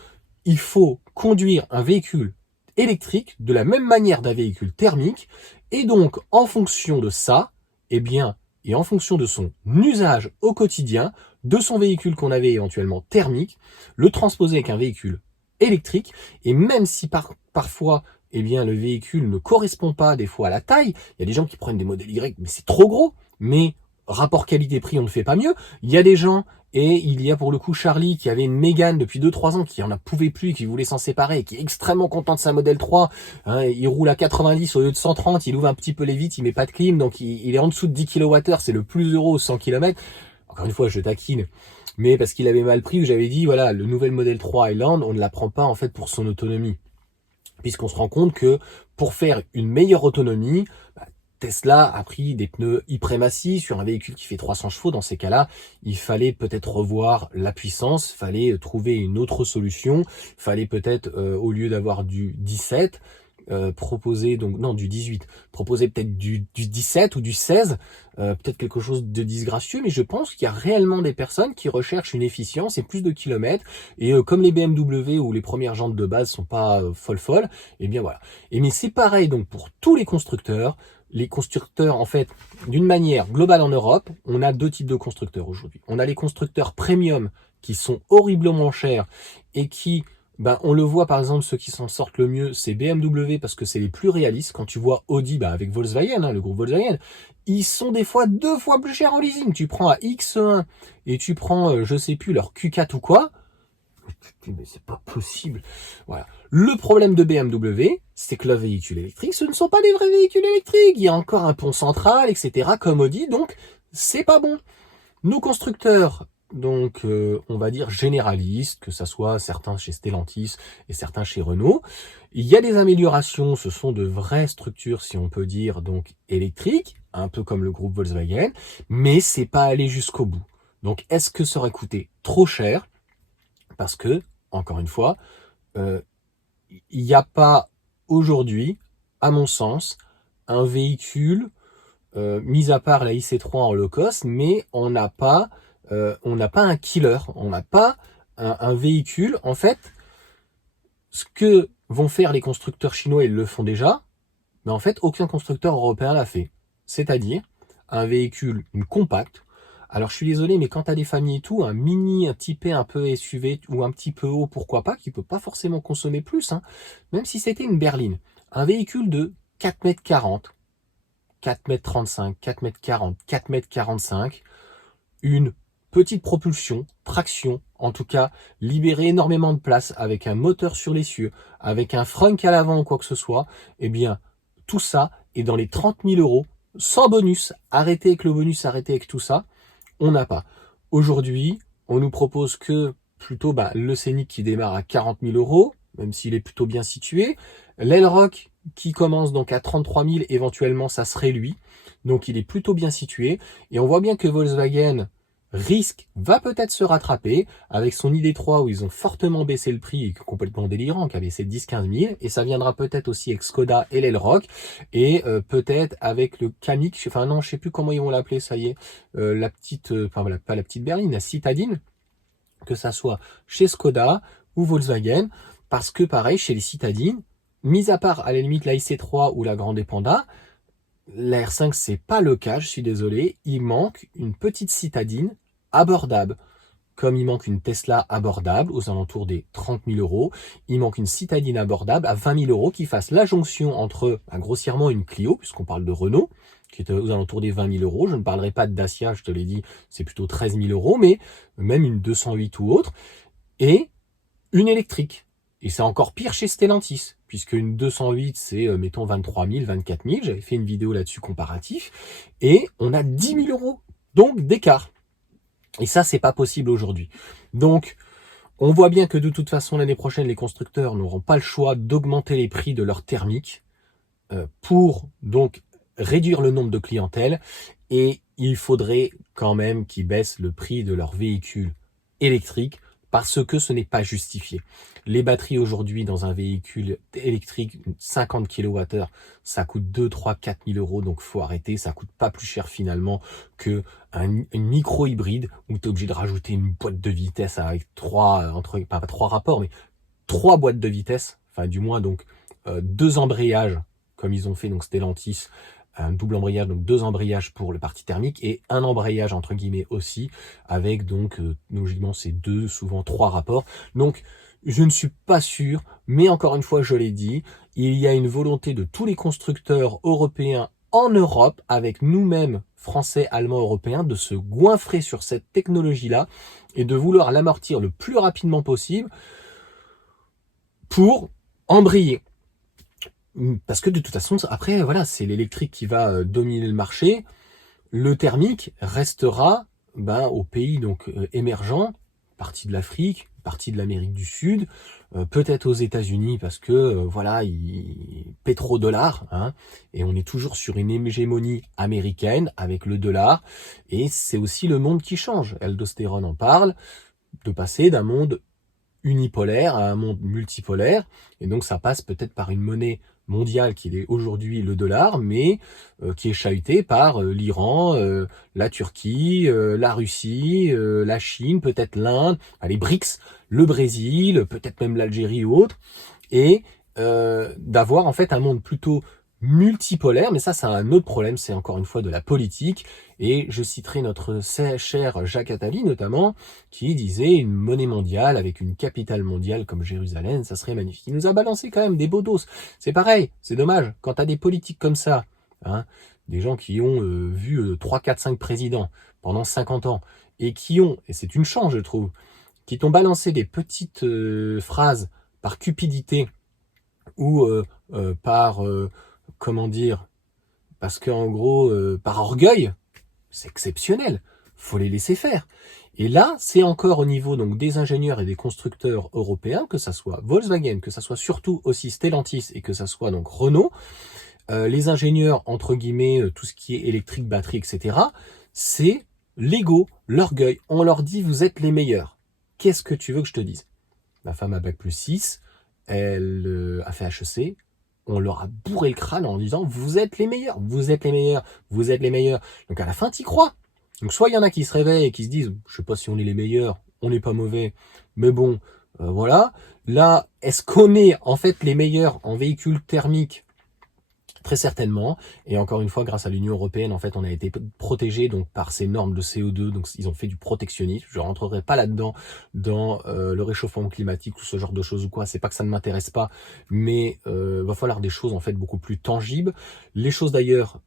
il faut conduire un véhicule électrique de la même manière d'un véhicule thermique, et donc en fonction de ça, et en fonction de son usage au quotidien, de son véhicule qu'on avait éventuellement thermique, le transposer avec un véhicule électrique, et même si parfois le véhicule ne correspond pas des fois à la taille, il y a des gens qui prennent des modèles Y, mais c'est trop gros, mais rapport qualité-prix, on ne fait pas mieux. Il y a des gens, et il y a pour le coup Charlie qui avait une Mégane depuis 2-3 ans, qui en a pouvait plus, qui voulait s'en séparer, et qui est extrêmement content de sa Model 3. Hein, il roule à 90 au lieu de 130, il ouvre un petit peu les vitres, il met pas de clim, donc il est en dessous de 10 kWh, c'est le plus heureux aux 100 km. Encore une fois, je taquine, mais parce qu'il avait mal pris, j'avais dit, voilà, le nouvel Model 3 Highland, on ne la prend pas en fait pour son autonomie. Puisqu'on se rend compte que pour faire une meilleure autonomie, Tesla a pris des pneus Ipremacy sur un véhicule qui fait 300 chevaux. Dans ces cas-là, il fallait peut-être revoir la puissance, trouver une autre solution, fallait peut-être, au lieu d'avoir du 17, proposer donc non du 18, proposer peut-être du 17 ou du 16, peut-être quelque chose de disgracieux, mais je pense qu'il y a réellement des personnes qui recherchent une efficience et plus de kilomètres, et comme les BMW où les premières jantes de base sont pas folles, et bien voilà. Et mais c'est pareil donc pour tous les constructeurs. Les constructeurs, en fait, d'une manière globale en Europe, on a deux types de constructeurs aujourd'hui. On a les constructeurs premium qui sont horriblement chers et qui, on le voit par exemple, ceux qui s'en sortent le mieux, c'est BMW parce que c'est les plus réalistes. Quand tu vois Audi, avec Volkswagen, le groupe Volkswagen, ils sont des fois 2 fois plus chers en leasing. Tu prends un X1 et tu prends, je sais plus, leur Q4 ou quoi. Mais c'est pas possible. Voilà. Le problème de BMW, c'est que leurs véhicules électriques, ce ne sont pas des vrais véhicules électriques. Il y a encore un pont central, etc. comme Audi, donc c'est pas bon. Nos constructeurs, donc on va dire généralistes, que ça soit certains chez Stellantis et certains chez Renault, il y a des améliorations, ce sont de vraies structures, si on peut dire, donc électriques, un peu comme le groupe Volkswagen, mais c'est pas allé jusqu'au bout. Donc est-ce que ça aurait coûté trop cher? Parce que, encore une fois, il n'y a pas aujourd'hui, à mon sens, un véhicule, mis à part la IC3 en low cost, mais on n'a pas un killer, on n'a pas un véhicule. En fait, ce que vont faire les constructeurs chinois, ils le font déjà, mais en fait, aucun constructeur européen l'a fait. C'est-à-dire un véhicule, une compacte. Alors je suis désolé, mais quand tu as des familles et tout, un mini, un typé un peu SUV ou un petit peu haut, pourquoi pas, qui peut pas forcément consommer plus, même si c'était une berline. Un véhicule de 4,40 m, 4,35 m, 4,40 m, 4,45 m, une petite propulsion, traction, en tout cas, libérer énormément de place avec un moteur sur l'essieu, avec un frunk à l'avant ou quoi que ce soit, eh bien, tout ça est dans les 30 000 euros, sans bonus, arrêtez avec le bonus, arrêtez avec tout ça, on n'a pas. Aujourd'hui, on nous propose que plutôt le Scénic qui démarre à 40 000 euros, même s'il est plutôt bien situé, l'Elrock qui commence donc à 33 000, éventuellement ça serait lui, donc il est plutôt bien situé, et on voit bien que Volkswagen va peut-être se rattraper avec son ID3 où ils ont fortement baissé le prix, et complètement délirant, qui a baissé de 10-15 000, et ça viendra peut-être aussi avec Skoda et l'Elrock, et peut-être avec le Kamiq, non, je sais plus comment ils vont l'appeler, ça y est, la petite, pas la petite berline, la citadine, que ça soit chez Skoda ou Volkswagen, parce que pareil, chez les citadines, mis à part à la limite la IC3 ou la Grande Panda, la R5 c'est pas le cas, je suis désolé, il manque une petite citadine abordable. Comme il manque une Tesla abordable aux alentours des 30 000 euros, il manque une citadine abordable à 20 000 euros qui fasse la jonction entre grossièrement une Clio, puisqu'on parle de Renault, qui est aux alentours des 20 000 euros. Je ne parlerai pas de Dacia, je te l'ai dit, c'est plutôt 13 000 euros, mais même une 208 ou autre, et une électrique. Et c'est encore pire chez Stellantis, puisque une 208, c'est, mettons, 23 000, 24 000. J'avais fait une vidéo là-dessus comparatif. Et on a 10 000 euros, donc d'écart. Et ça, c'est pas possible aujourd'hui. Donc, on voit bien que de toute façon, l'année prochaine, les constructeurs n'auront pas le choix d'augmenter les prix de leur thermique pour donc réduire le nombre de clientèle. Et il faudrait quand même qu'ils baissent le prix de leurs véhicules électriques parce que ce n'est pas justifié. Les batteries aujourd'hui dans un véhicule électrique, 50 kWh, ça coûte 2, 3, 4 000 euros, donc faut arrêter, ça coûte pas plus cher finalement que une micro-hybride où tu es obligé de rajouter une boîte de vitesse avec pas 3 rapports, mais 3 boîtes de vitesse, enfin du moins donc 2 embrayages, comme ils ont fait donc Stellantis, un double embrayage, donc 2 embrayages pour le parti thermique et un embrayage entre guillemets aussi, avec donc logiquement c'est 2, souvent 3 rapports. Donc je ne suis pas sûr, mais encore une fois je l'ai dit, il y a une volonté de tous les constructeurs européens en Europe, avec nous-mêmes français, allemand, européen de se goinfrer sur cette technologie-là et de vouloir l'amortir le plus rapidement possible pour embrayer. Parce que de toute façon, après, voilà, c'est l'électrique qui va dominer le marché. Le thermique restera aux pays donc émergents, partie de l'Afrique, partie de l'Amérique du Sud, peut-être aux États-Unis parce que voilà, pétrodollar, hein, et on est toujours sur une hégémonie américaine avec le dollar, et c'est aussi le monde qui change. Aldostérone en parle, de passer d'un monde unipolaire à un monde multipolaire, et donc ça passe peut-être par une monnaie mondiale qui est aujourd'hui le dollar, mais qui est chahutée par l'Iran, la Turquie, la Russie, la Chine, peut-être l'Inde, les BRICS, le Brésil, peut-être même l'Algérie ou autre, et d'avoir en fait un monde plutôt multipolaire, mais ça c'est un autre problème, c'est encore une fois de la politique, et je citerai notre cher Jacques Attali notamment, qui disait une monnaie mondiale avec une capitale mondiale comme Jérusalem, ça serait magnifique. Il nous a balancé quand même des beaux dos. C'est pareil, c'est dommage, quand t'as des politiques comme ça, hein, des gens qui ont vu 3, 4, 5 présidents pendant 50 ans, et qui ont, et c'est une chance je trouve, qui t'ont balancé des petites phrases par cupidité, ou par... comment dire, parce qu'en gros, par orgueil, c'est exceptionnel, faut les laisser faire. Et là, c'est encore au niveau donc des ingénieurs et des constructeurs européens, que ça soit Volkswagen, que ça soit surtout aussi Stellantis et que ça soit donc Renault, les ingénieurs, entre guillemets, tout ce qui est électrique, batterie, etc., c'est l'ego, l'orgueil. On leur dit, vous êtes les meilleurs. Qu'est-ce que tu veux que je te dise? Ma femme a bac+6, elle a fait HEC, on leur a bourré le crâne en disant vous êtes les meilleurs, vous êtes les meilleurs, vous êtes les meilleurs. Donc à la fin, t'y crois. Donc soit il y en a qui se réveillent et qui se disent je sais pas si on est les meilleurs, on n'est pas mauvais, mais bon, voilà. Là, est-ce qu'on est en fait les meilleurs en véhicule thermique? Très certainement, et encore une fois, grâce à l'Union européenne, en fait, on a été protégé donc par ces normes de CO2, donc ils ont fait du protectionnisme. Je rentrerai pas là-dedans dans le réchauffement climatique ou ce genre de choses ou quoi. C'est pas que ça ne m'intéresse pas, mais va falloir des choses en fait beaucoup plus tangibles. Les choses d'ailleurs,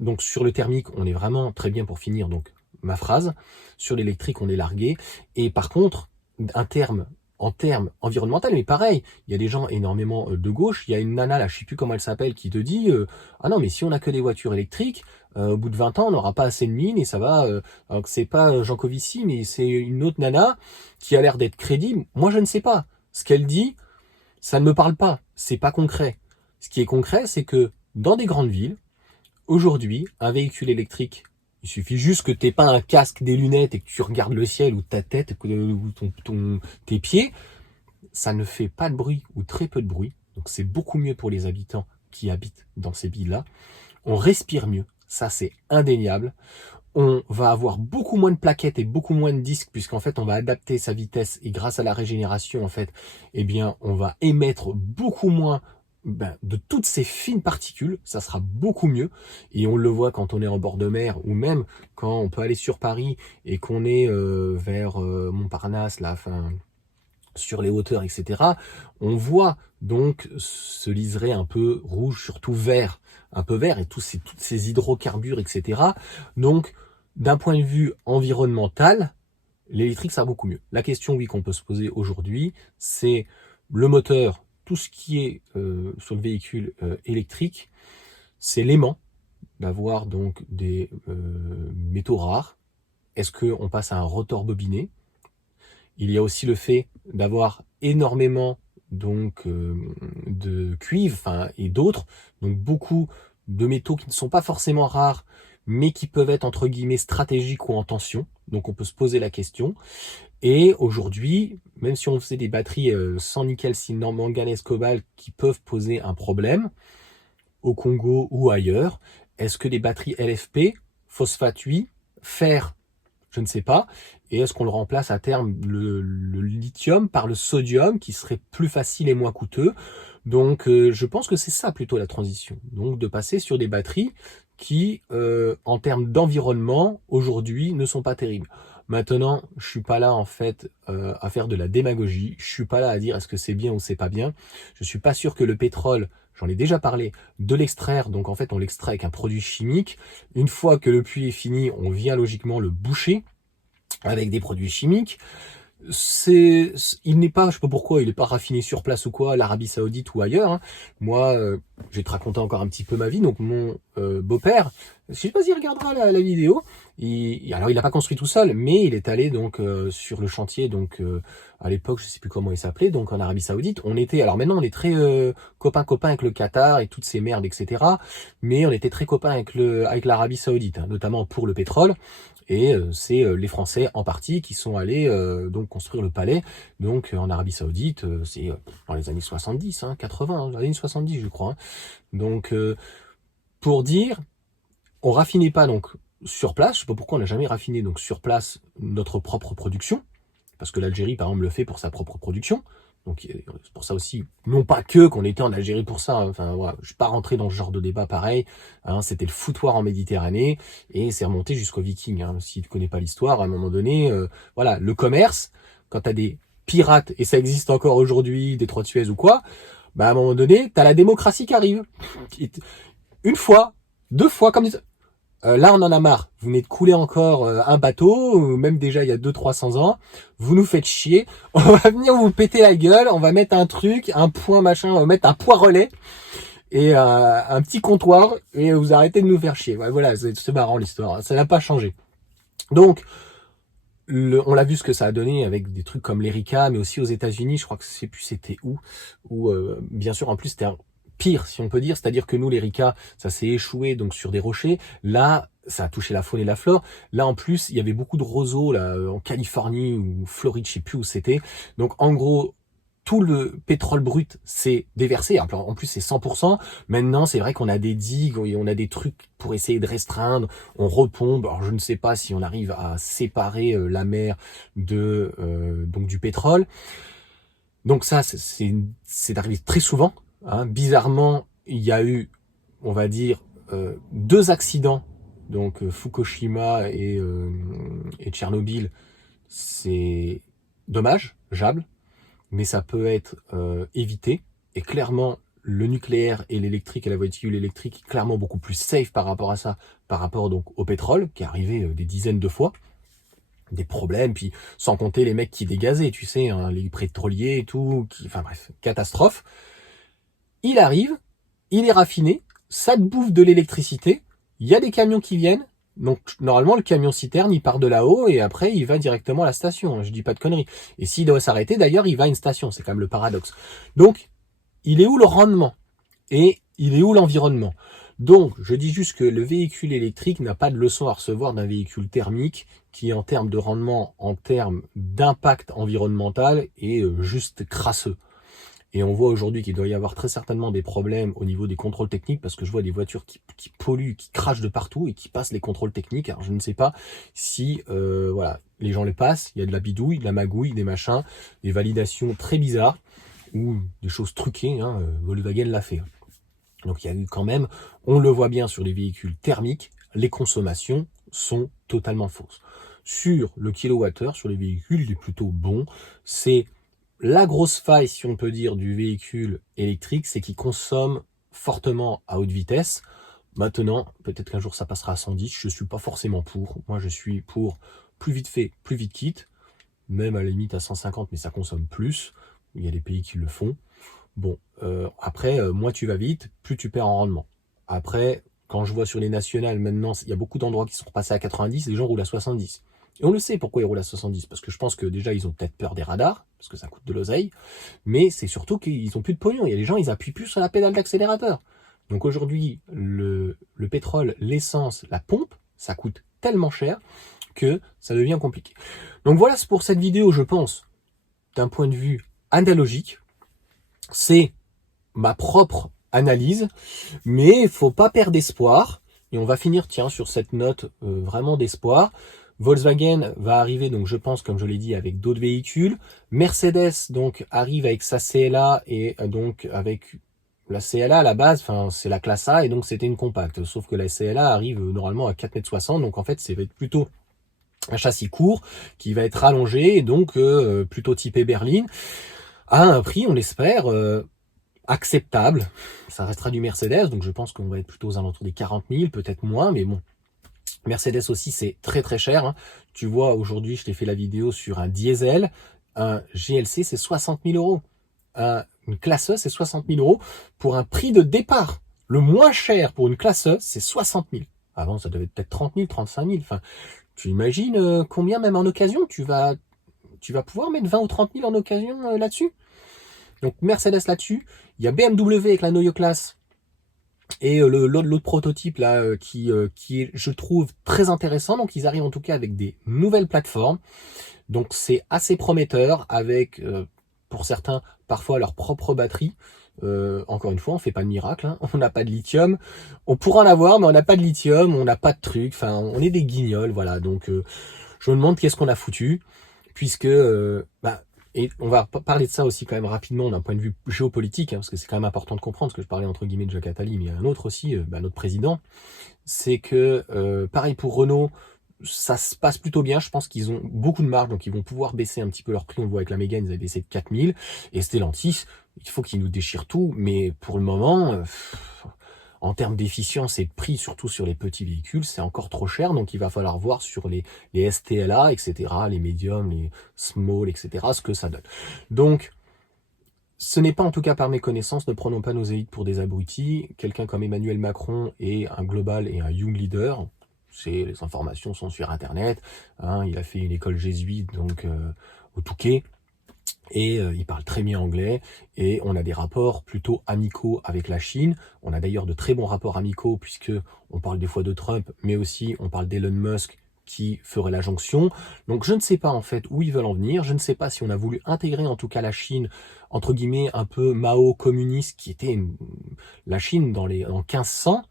donc sur le thermique, on est vraiment très bien pour finir. Donc ma phrase sur l'électrique, on est largué. Et par contre, en termes environnementaux, mais pareil, il y a des gens énormément de gauche, il y a une nana là, je sais plus comment elle s'appelle, qui te dit ah non mais si on a que des voitures électriques, au bout de 20 ans on n'aura pas assez de mines et ça va, alors que c'est pas Jean Covici, mais c'est une autre nana qui a l'air d'être crédible. Moi je ne sais pas, ce qu'elle dit, ça ne me parle pas, c'est pas concret. Ce qui est concret, c'est que dans des grandes villes, aujourd'hui, un véhicule électrique, il suffit juste que t'aies pas un casque, des lunettes et que tu regardes le ciel ou ta tête ou tes pieds, ça ne fait pas de bruit ou très peu de bruit. Donc c'est beaucoup mieux pour les habitants qui habitent dans ces villes-là. On respire mieux, ça c'est indéniable. On va avoir beaucoup moins de plaquettes et beaucoup moins de disques puisqu'en fait on va adapter sa vitesse et grâce à la régénération en fait, eh bien on va émettre beaucoup moins de toutes ces fines particules, ça sera beaucoup mieux, et on le voit quand on est en bord de mer, ou même quand on peut aller sur Paris et qu'on est vers Montparnasse, là, enfin, sur les hauteurs, etc. On voit donc ce liseré un peu rouge, surtout vert, un peu vert, et toutes ces hydrocarbures, etc. Donc, d'un point de vue environnemental, l'électrique, ça va beaucoup mieux. La question, oui, qu'on peut se poser aujourd'hui, c'est le moteur, tout ce qui est sur le véhicule électrique, c'est l'aimant d'avoir donc des métaux rares. Est-ce qu'on passe à un rotor bobiné? Il y a aussi le fait d'avoir énormément donc de cuivre et d'autres, donc beaucoup de métaux qui ne sont pas forcément rares, mais qui peuvent être entre guillemets stratégiques ou en tension. Donc on peut se poser la question. Et aujourd'hui, même si on faisait des batteries sans nickel, sinon manganèse, cobalt, qui peuvent poser un problème, au Congo ou ailleurs, est-ce que des batteries LFP, phosphate oui, fer, je ne sais pas, et est-ce qu'on le remplace à terme le lithium par le sodium qui serait plus facile et moins coûteux? Donc je pense que c'est ça plutôt la transition, donc de passer sur des batteries qui en termes d'environnement aujourd'hui ne sont pas terribles. Maintenant, je suis pas là en fait à faire de la démagogie, je suis pas là à dire est-ce que c'est bien ou c'est pas bien. Je suis pas sûr que le pétrole, j'en ai déjà parlé, de l'extraire. Donc en fait, on l'extrait avec un produit chimique. Une fois que le puits est fini, on vient logiquement le boucher avec des produits chimiques. Il n'est pas, je sais pas pourquoi, il n'est pas raffiné sur place ou quoi, l'Arabie Saoudite ou ailleurs. Hein. Moi, je vais te raconter encore un petit peu ma vie. Donc mon beau-père, je sais pas s'il regardera la vidéo. Alors il n'a pas construit tout seul, mais il est allé donc sur le chantier. Donc à l'époque, je sais plus comment il s'appelait. Donc en Arabie Saoudite, alors maintenant on est très copains avec le Qatar et toutes ces merdes, etc. Mais on était très copains avec l'Arabie Saoudite, hein, notamment pour le pétrole. Et c'est les Français en partie qui sont allés donc construire le palais donc en Arabie Saoudite. C'est dans les années 70, hein, 80, hein, dans les années 70 je crois. Hein. Donc pour dire, on raffinait pas donc sur place. Je sais pas pourquoi on n'a jamais raffiné donc sur place notre propre production, parce que l'Algérie par exemple le fait pour sa propre production. Donc c'est pour ça aussi, non pas que qu'on était en Algérie pour ça, hein. Enfin voilà, je suis pas rentré dans ce genre de débat pareil, hein, c'était le foutoir en Méditerranée, et c'est remonté jusqu'aux Vikings, hein. Si tu connais pas l'histoire, à un moment donné, voilà, le commerce, quand t'as des pirates, et ça existe encore aujourd'hui, des Détroit de Suez ou quoi, bah à un moment donné, t'as la démocratie qui arrive. Une fois, deux fois, comme là, on en a marre. Vous venez de couler encore un bateau, même déjà il y a 200-300 ans. Vous nous faites chier. On va venir vous péter la gueule. On va mettre un truc, un point machin, on va mettre un poids relais et un petit comptoir et vous arrêtez de nous faire chier. Ouais, voilà, c'est marrant l'histoire. Ça n'a pas changé. Donc, on l'a vu ce que ça a donné avec des trucs comme l'Erika, mais aussi aux États-Unis. Je crois que je sais plus c'était où bien sûr en plus c'était pire, si on peut dire, c'est-à-dire que nous, l'Erika, ça s'est échoué donc sur des rochers. Là, ça a touché la faune et la flore. Là, en plus, il y avait beaucoup de roseaux là en Californie ou Floride, je sais plus où c'était. Donc, en gros, tout le pétrole brut s'est déversé. Alors, en plus, c'est 100%. Maintenant, c'est vrai qu'on a des digues, on a des trucs pour essayer de restreindre. On repompe. Alors, je ne sais pas si on arrive à séparer la mer donc du pétrole. Donc ça, c'est arrivé très souvent. Hein. Bizarrement, il y a eu, on va dire, 2 accidents, donc Fukushima et Tchernobyl. C'est dommageable, mais ça peut être évité. Et clairement, le nucléaire et l'électrique et la voiture électrique, clairement beaucoup plus safe par rapport à ça, par rapport donc au pétrole, qui est arrivé des dizaines de fois. Des problèmes, puis sans compter les mecs qui dégazaient, tu sais, hein, les pétroliers et tout, enfin bref, catastrophe. Il arrive, il est raffiné, ça te bouffe de l'électricité, il y a des camions qui viennent, donc normalement le camion citerne il part de là-haut et après il va directement à la station, je dis pas de conneries. Et s'il doit s'arrêter d'ailleurs il va à une station, c'est quand même le paradoxe. Donc il est où le rendement et il est où l'environnement? Donc, je dis juste que le véhicule électrique n'a pas de leçon à recevoir d'un véhicule thermique qui, en termes de rendement, en termes d'impact environnemental, est juste crasseux. Et on voit aujourd'hui qu'il doit y avoir très certainement des problèmes au niveau des contrôles techniques parce que je vois des voitures qui polluent, qui crachent de partout et qui passent les contrôles techniques. Alors, je ne sais pas si voilà, les gens les passent, il y a de la bidouille, de la magouille, des machins, des validations très bizarres ou des choses truquées, hein, Volkswagen l'a fait. Donc il y a eu quand même, on le voit bien sur les véhicules thermiques, les consommations sont totalement fausses. Sur le kilowattheure, sur les véhicules, il est plutôt bon. C'est la grosse faille, si on peut dire, du véhicule électrique, c'est qu'il consomme fortement à haute vitesse. Maintenant, peut-être qu'un jour ça passera à 110, je ne suis pas forcément pour. Moi je suis pour plus vite fait, plus vite quitte, même à la limite à 150, mais ça consomme plus. Il y a des pays qui le font. Bon, après, moins tu vas vite, plus tu perds en rendement. Après, quand je vois sur les nationales, maintenant, il y a beaucoup d'endroits qui sont passés à 90, les gens roulent à 70. Et on le sait pourquoi ils roulent à 70, parce que je pense que déjà, ils ont peut-être peur des radars, parce que ça coûte de l'oseille, mais c'est surtout qu'ils ont plus de pognon. Il y a des gens, ils appuient plus sur la pédale d'accélérateur. Donc aujourd'hui, le pétrole, l'essence, la pompe, ça coûte tellement cher que ça devient compliqué. Donc voilà pour cette vidéo, je pense, d'un point de vue analogique. C'est ma propre analyse, mais il faut pas perdre espoir. Et on va finir, tiens, sur cette note vraiment d'espoir. Volkswagen va arriver, donc je pense, comme je l'ai dit, avec d'autres véhicules. Mercedes, donc, arrive avec sa CLA et donc avec la CLA à la base, enfin, c'est la classe A et donc c'était une compacte. Sauf que la CLA arrive normalement à 4,60 m, donc en fait, c'est plutôt un châssis court qui va être rallongé et donc plutôt typé berline à un prix, on l'espère, acceptable. Ça restera du Mercedes, donc je pense qu'on va être plutôt aux alentours des 40 000, peut-être moins, mais bon. Mercedes aussi, c'est très très cher. Hein. Tu vois, aujourd'hui, je t'ai fait la vidéo sur un diesel. Un GLC, c'est 60 000 euros. Une classe E, c'est 60 000 euros pour un prix de départ. Le moins cher pour une classe E, c'est 60 000. Avant, ça devait être peut-être 30 000, 35 000. Enfin, tu imagines combien, même en occasion, tu vas pouvoir mettre 20 ou 30 000 en occasion là-dessus. Donc, Mercedes là-dessus. Il y a BMW avec la Neue Klasse. Et l'autre prototype là qui est, je trouve, très intéressant. Donc ils arrivent en tout cas avec des nouvelles plateformes. Donc c'est assez prometteur avec, pour certains, parfois leur propre batterie. Encore une fois, on fait pas de miracle. Hein. On n'a pas de lithium. On pourra en avoir, mais on n'a pas de lithium, on n'a pas de truc. Enfin, on est des guignols, voilà. Donc je me demande qu'est-ce qu'on a foutu, puisque et on va parler de ça aussi quand même rapidement d'un point de vue géopolitique, hein, parce que c'est quand même important de comprendre, parce que je parlais entre guillemets de Jacques Attali, mais il y a un autre aussi, notre président, c'est que, pareil pour Renault, ça se passe plutôt bien, je pense qu'ils ont beaucoup de marge, donc ils vont pouvoir baisser un petit peu leur prix, on le voit avec la Mégane, ils avaient baissé de 4 000, et Stellantis, il faut qu'ils nous déchirent tout, mais pour le moment, en termes d'efficience et de prix, surtout sur les petits véhicules, c'est encore trop cher. Donc, il va falloir voir sur les STLA, etc., les médiums, les small, etc., ce que ça donne. Donc, ce n'est pas, en tout cas par mes connaissances, ne prenons pas nos élites pour des abrutis. Quelqu'un comme Emmanuel Macron est un global et un young leader. Les informations sont sur Internet. Hein, il a fait une école jésuite, donc au Touquet. Et il parle très bien anglais, et on a des rapports plutôt amicaux avec la Chine. On a d'ailleurs de très bons rapports amicaux, puisque on parle des fois de Trump, mais aussi on parle d'Elon Musk qui ferait la jonction. Donc je ne sais pas en fait où ils veulent en venir, je ne sais pas si on a voulu intégrer en tout cas la Chine, entre guillemets un peu Mao communiste, qui était la Chine dans 1500.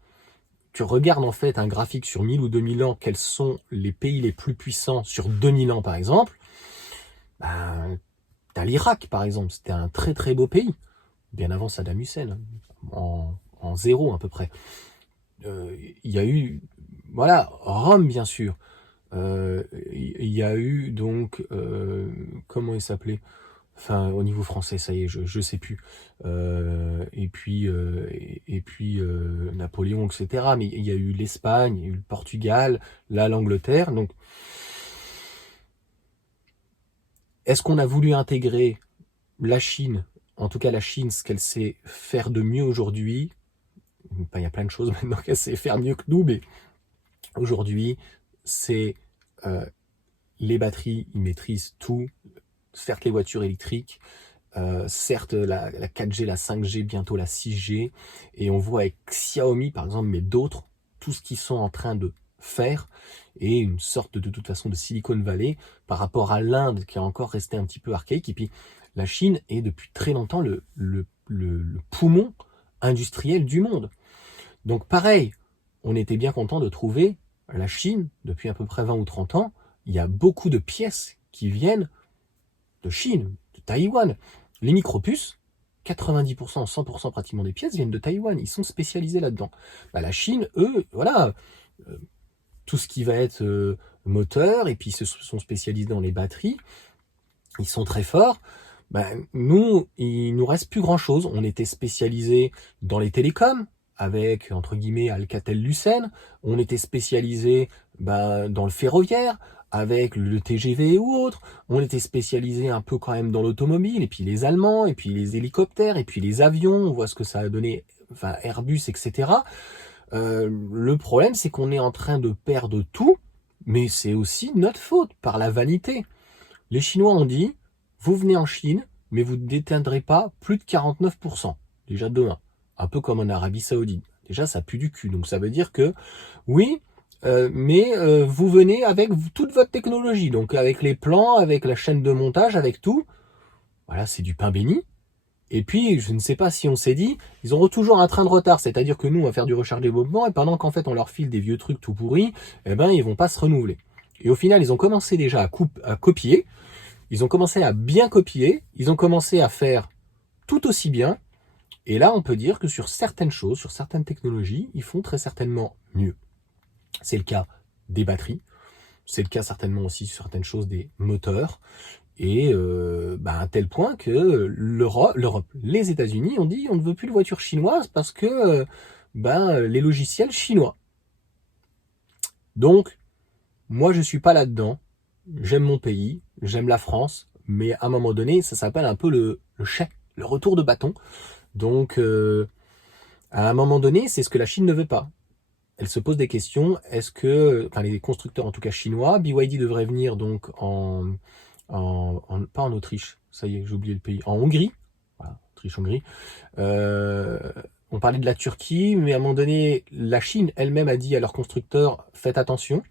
Tu regardes en fait un graphique sur 1000 ou 2000 ans, quels sont les pays les plus puissants sur 2000 ans par exemple, t'as l'Irak, par exemple, c'était un très très beau pays, bien avant Saddam Hussein, en zéro à peu près. Il y a eu, voilà, Rome, bien sûr. Il y a eu donc, comment il s'appelait? Enfin, au niveau français, ça y est, je sais plus. Et puis Napoléon, etc. Mais il y a eu l'Espagne, il y a eu le Portugal, là l'Angleterre. Donc, est-ce qu'on a voulu intégrer la Chine, en tout cas la Chine, ce qu'elle sait faire de mieux aujourd'hui? Il y a plein de choses maintenant qu'elle sait faire mieux que nous, mais aujourd'hui, c'est les batteries, ils maîtrisent tout. Certes, les voitures électriques, certes, la 4G, la 5G, bientôt la 6G. Et on voit avec Xiaomi, par exemple, mais d'autres, tout ce qu'ils sont en train de faire, et une sorte de toute façon de Silicon Valley par rapport à l'Inde qui est encore resté un petit peu archaïque. Et puis la Chine est depuis très longtemps le poumon industriel du monde. Donc pareil, on était bien content de trouver la Chine depuis à peu près 20 ou 30 ans. Il y a beaucoup de pièces qui viennent de Chine, de Taïwan. Les micropuces, 90%, 100% pratiquement des pièces viennent de Taïwan. Ils sont spécialisés là-dedans. La Chine, eux, voilà, tout ce qui va être moteur, et puis ils se sont spécialisés dans les batteries. Ils sont très forts. Nous, il nous reste plus grand-chose. On était spécialisés dans les télécoms, avec, entre guillemets, Alcatel-Lucent. On était spécialisés dans le ferroviaire, avec le TGV ou autre. On était spécialisés un peu quand même dans l'automobile, et puis les Allemands, et puis les hélicoptères, et puis les avions. On voit ce que ça a donné, enfin Airbus, etc. Le problème, c'est qu'on est en train de perdre tout, mais c'est aussi notre faute, par la vanité. Les Chinois ont dit, vous venez en Chine, mais vous ne déteindrez pas plus de 49%, déjà demain. Un peu comme en Arabie Saoudite. Déjà, ça pue du cul. Donc ça veut dire que, oui, mais vous venez avec toute votre technologie. Donc avec les plans, avec la chaîne de montage, avec tout. Voilà, c'est du pain béni. Et puis, je ne sais pas si on s'est dit, ils auront toujours un train de retard. C'est-à-dire que nous, on va faire du recharge-développement, et pendant qu'en fait, on leur file des vieux trucs tout pourris, ils vont pas se renouveler. Et au final, ils ont commencé déjà à copier. Ils ont commencé à bien copier. Ils ont commencé à faire tout aussi bien. Et là, on peut dire que sur certaines choses, sur certaines technologies, ils font très certainement mieux. C'est le cas des batteries. C'est le cas certainement aussi sur certaines choses des moteurs. Et à tel point que l'Europe, les États-Unis ont dit on ne veut plus de voitures chinoises parce que les logiciels chinois. Donc, moi je suis pas là-dedans. J'aime mon pays, j'aime la France, mais à un moment donné, ça s'appelle un peu le retour de bâton. Donc, à un moment donné, c'est ce que la Chine ne veut pas. Elle se pose des questions. Est-ce que, enfin les constructeurs en tout cas chinois, BYD devrait venir donc pas en Autriche, ça y est, j'ai oublié le pays, en Hongrie, voilà, Autriche-Hongrie. On parlait de la Turquie, mais à un moment donné, la Chine elle-même a dit à leurs constructeurs, faites attention.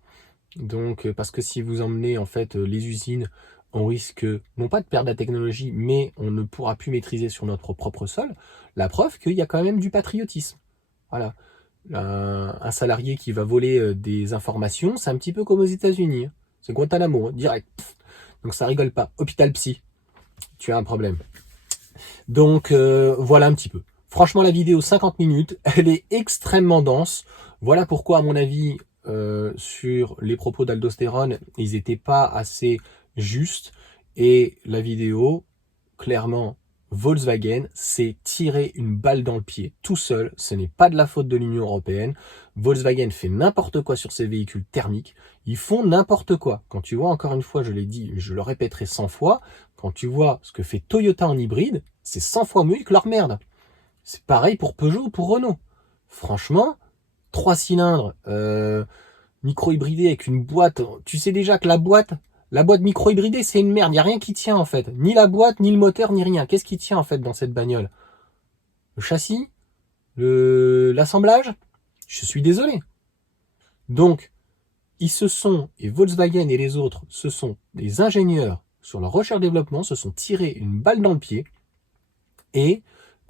Donc, parce que si vous emmenez en fait les usines, on risque non pas de perdre la technologie, mais on ne pourra plus maîtriser sur notre propre sol. La preuve qu'il y a quand même du patriotisme. Voilà. Un salarié qui va voler des informations, c'est un petit peu comme aux États-Unis. Hein. C'est Guantanamo, hein, direct. Donc ça rigole pas. Hôpital psy, tu as un problème. Donc voilà un petit peu. Franchement, la vidéo 50 minutes, elle est extrêmement dense. Voilà pourquoi, à mon avis, sur les propos d'aldostérone, ils n'étaient pas assez justes. Et la vidéo, clairement, Volkswagen s'est tiré une balle dans le pied tout seul. Ce n'est pas de la faute de l'Union européenne. Volkswagen fait n'importe quoi sur ses véhicules thermiques. Ils font n'importe quoi. Quand tu vois, encore une fois, je l'ai dit, je le répéterai 100 fois, quand tu vois ce que fait Toyota en hybride, c'est 100 fois mieux que leur merde. C'est pareil pour Peugeot ou pour Renault. Franchement, 3 cylindres, micro-hybridé avec une boîte. Tu sais déjà que la boîte micro-hybridée, c'est une merde. Il n'y a rien qui tient en fait. Ni la boîte, ni le moteur, ni rien. Qu'est-ce qui tient en fait dans cette bagnole? Le châssis? L'assemblage? Je suis désolé. Donc, et Volkswagen et les autres, ce sont des ingénieurs sur leur recherche-développement, se sont tirés une balle dans le pied et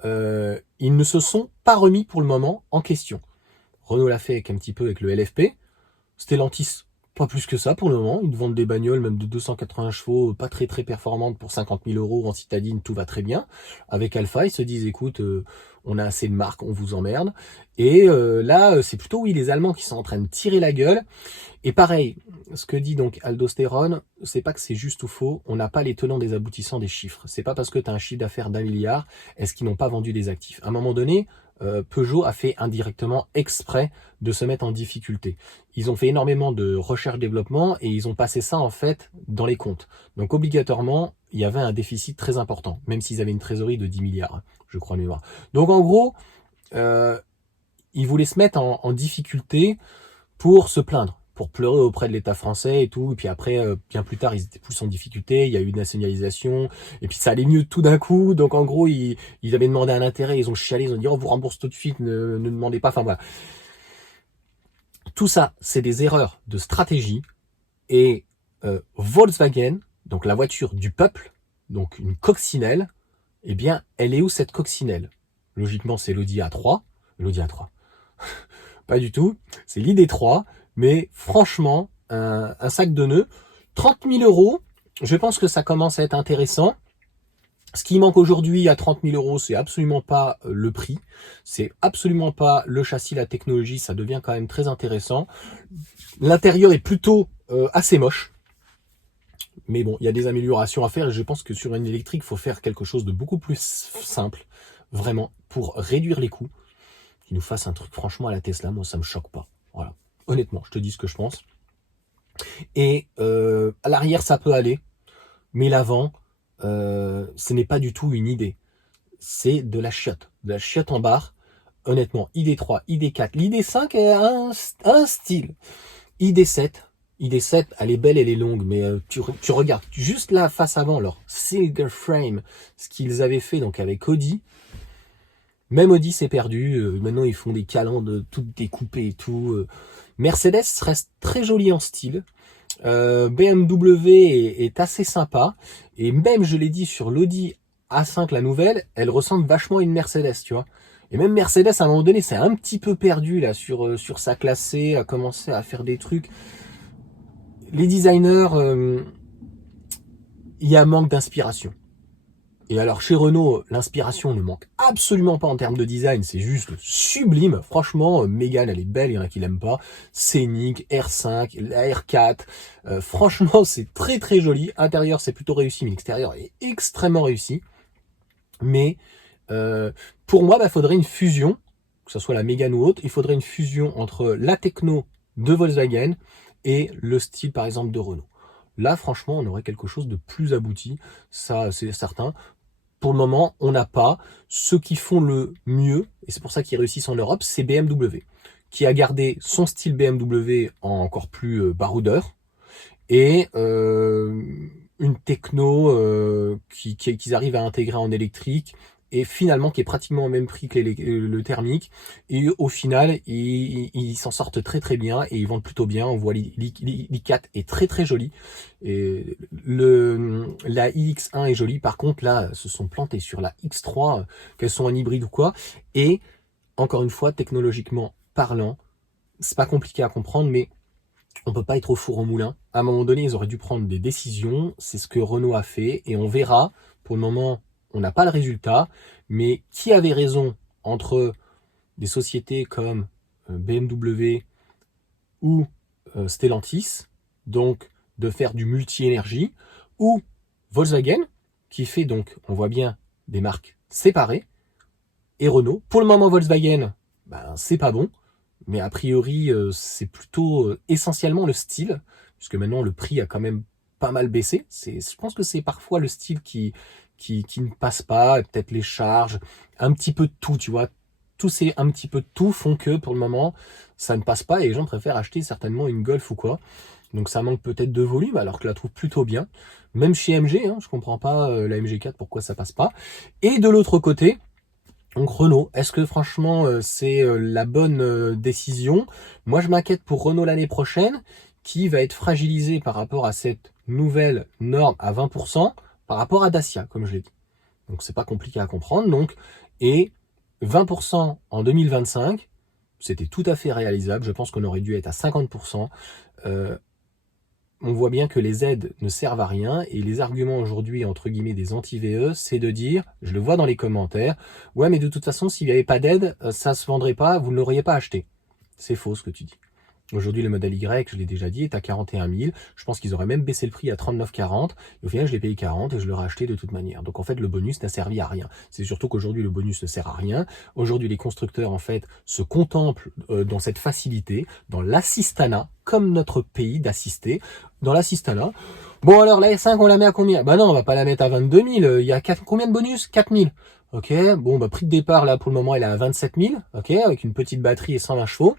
ils ne se sont pas remis pour le moment en question. Renault l'a fait un petit peu avec le LFP. Stellantis, pas plus que ça pour le moment. Ils vendent des bagnoles même de 280 chevaux, pas très très performantes pour 50 000 € en citadine, tout va très bien. Avec Alpha, ils se disent écoute, on a assez de marques, on vous emmerde. Et là, c'est plutôt les Allemands qui sont en train de tirer la gueule. Et pareil, ce que dit donc Aldostérone, c'est pas que c'est juste ou faux, on n'a pas les tenants des aboutissants des chiffres. C'est pas parce que tu as un chiffre d'affaires d'1 milliard, est-ce qu'ils n'ont pas vendu des actifs. À un moment donné, Peugeot a fait indirectement exprès de se mettre en difficulté. Ils ont fait énormément de recherche-développement et ils ont passé ça en fait dans les comptes. Donc obligatoirement, il y avait un déficit très important, même s'ils avaient une trésorerie de 10 milliards, je crois mémoire. Donc en gros, ils voulaient se mettre en difficulté pour se plaindre, pour pleurer auprès de l'État français et tout. Et puis après, bien plus tard, ils étaient plus en difficulté. Il y a eu une nationalisation. Et puis ça allait mieux tout d'un coup. Donc en gros, ils avaient demandé un intérêt. Ils ont chialé. Ils ont dit, on vous rembourse tout de suite. Ne demandez pas. Enfin voilà. Tout ça, c'est des erreurs de stratégie. Et Volkswagen, donc la voiture du peuple, donc une coccinelle, eh bien, elle est où cette coccinelle? Logiquement, c'est l'Audi A3. L'Audi A3. Pas du tout. C'est l'ID3. Mais franchement, un sac de nœuds, 30 000 €, je pense que ça commence à être intéressant. Ce qui manque aujourd'hui à 30 000 €, c'est absolument pas le prix, c'est absolument pas le châssis, la technologie, ça devient quand même très intéressant. L'intérieur est plutôt assez moche, mais bon, il y a des améliorations à faire et je pense que sur une électrique, il faut faire quelque chose de beaucoup plus simple, vraiment, pour réduire les coûts. Qu'ils nous fassent un truc franchement à la Tesla, moi ça me choque pas. Voilà. Honnêtement, je te dis ce que je pense. Et à l'arrière, ça peut aller, mais l'avant, ce n'est pas du tout une idée. C'est de la chiotte en barre. Honnêtement, ID3, ID4, l'ID5 a un style. ID7, elle est belle, elle est longue, mais tu regardes juste la face avant, leur Silver Frame, ce qu'ils avaient fait donc avec Audi. Même Audi s'est perdu. Maintenant, ils font des calandres toutes découpées et tout. Mercedes reste très joli en style. BMW est assez sympa. Et même, je l'ai dit, sur l'Audi A5, la nouvelle, elle ressemble vachement à une Mercedes, tu vois. Et même Mercedes, à un moment donné, c'est un petit peu perdu là sur sa classe C, a commencé à faire des trucs. Les designers, il y a un manque d'inspiration. Et alors chez Renault, l'inspiration ne manque absolument pas en termes de design, c'est juste sublime. Franchement, Mégane, elle est belle, il y en a qui l'aiment pas. Scénic, R5, la R4, franchement c'est très très joli. Intérieur c'est plutôt réussi, mais l'extérieur est extrêmement réussi. Mais pour moi, il faudrait une fusion, que ce soit la Mégane ou autre, il faudrait une fusion entre la techno de Volkswagen et le style par exemple de Renault. Là franchement on aurait quelque chose de plus abouti, ça c'est certain. Pour le moment, on n'a pas. Ceux qui font le mieux, et c'est pour ça qu'ils réussissent en Europe, c'est BMW, qui a gardé son style BMW en encore plus baroudeur, et une techno qu'ils arrivent à intégrer en électrique, et finalement qui est pratiquement au même prix que le thermique, et au final ils s'en sortent très très bien et ils vendent plutôt bien. On voit l'i4 est très très joli, et la iX1 est jolie. Par contre là se sont plantés sur la X3, qu'elles sont en hybride ou quoi, et encore une fois technologiquement parlant c'est pas compliqué à comprendre, mais on peut pas être au four au moulin. À un moment donné, ils auraient dû prendre des décisions. C'est ce que Renault a fait et on verra. Pour le moment, on n'a pas le résultat. Mais qui avait raison entre des sociétés comme BMW ou Stellantis, donc de faire du multi-énergie, ou Volkswagen, qui fait donc, on voit bien, des marques séparées, et Renault. Pour le moment, Volkswagen, c'est pas bon. Mais a priori, c'est plutôt essentiellement le style, puisque maintenant le prix a quand même pas mal baissé. Je pense que c'est parfois le style qui ne passe pas, peut-être les charges, un petit peu de tout, tu vois. Tous ces un petit peu de tout font que pour le moment, ça ne passe pas et les gens préfèrent acheter certainement une Golf ou quoi. Donc ça manque peut-être de volume alors que la trouve plutôt bien. Même chez MG, hein, je comprends pas la MG4 pourquoi ça passe pas. Et de l'autre côté, donc Renault, est-ce que franchement c'est la bonne décision? Moi je m'inquiète pour Renault l'année prochaine, qui va être fragilisé par rapport à cette nouvelle norme à 20% par rapport à Dacia, comme je l'ai dit. Donc c'est pas compliqué à comprendre. Donc, et 20% en 2025, c'était tout à fait réalisable. Je pense qu'on aurait dû être à 50%. On voit bien que les aides ne servent à rien et les arguments aujourd'hui entre guillemets des anti-VE, c'est de dire, je le vois dans les commentaires, ouais mais de toute façon s'il n'y avait pas d'aide, ça se vendrait pas, vous ne l'auriez pas acheté. C'est faux ce que tu dis. Aujourd'hui, le modèle Y, je l'ai déjà dit, est à 41 000. Je pense qu'ils auraient même baissé le prix à 39,40. Et au final, je l'ai payé 40 et je l'aurais acheté de toute manière. Donc en fait, le bonus n'a servi à rien. C'est surtout qu'aujourd'hui, le bonus ne sert à rien. Aujourd'hui, les constructeurs, en fait, se contemplent dans cette facilité, dans l'assistanat, comme notre pays d'assister. Dans l'assistanat, bon alors la S5, on la met à combien? Bah non, on va pas la mettre à 22 000. Il y a combien de bonus? 4 000. Ok, bon, prix de départ, là, pour le moment, elle est à 27 000. Ok, avec une petite batterie et 120 chevaux.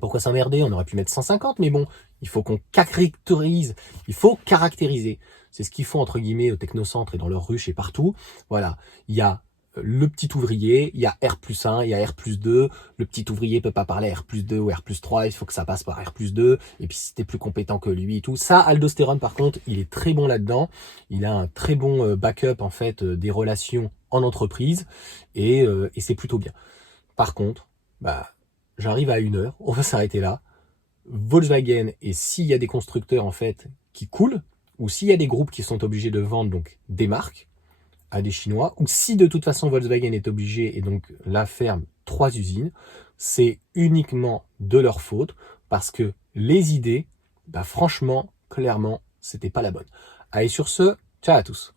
Pourquoi s'emmerder? On aurait pu mettre 150, mais bon, il faut qu'on caractérise, il faut caractériser. C'est ce qu'ils font entre guillemets au technocentre et dans leurs ruches et partout. Voilà, il y a le petit ouvrier, il y a R+1, il y a R+2, le petit ouvrier peut pas parler R+2 ou R+3, il faut que ça passe par R+2, et puis si t'es plus compétent que lui et tout. Ça, Aldostérone par contre, il est très bon là-dedans, il a un très bon backup en fait des relations en entreprise, et c'est plutôt bien. Par contre, j'arrive à 1 heure, on va s'arrêter là. Volkswagen, et s'il y a des constructeurs en fait qui coulent, ou s'il y a des groupes qui sont obligés de vendre donc des marques à des Chinois, ou si de toute façon Volkswagen est obligé et donc la ferme 3 usines, c'est uniquement de leur faute parce que les idées, franchement, clairement, c'était pas la bonne. Allez sur ce, ciao à tous.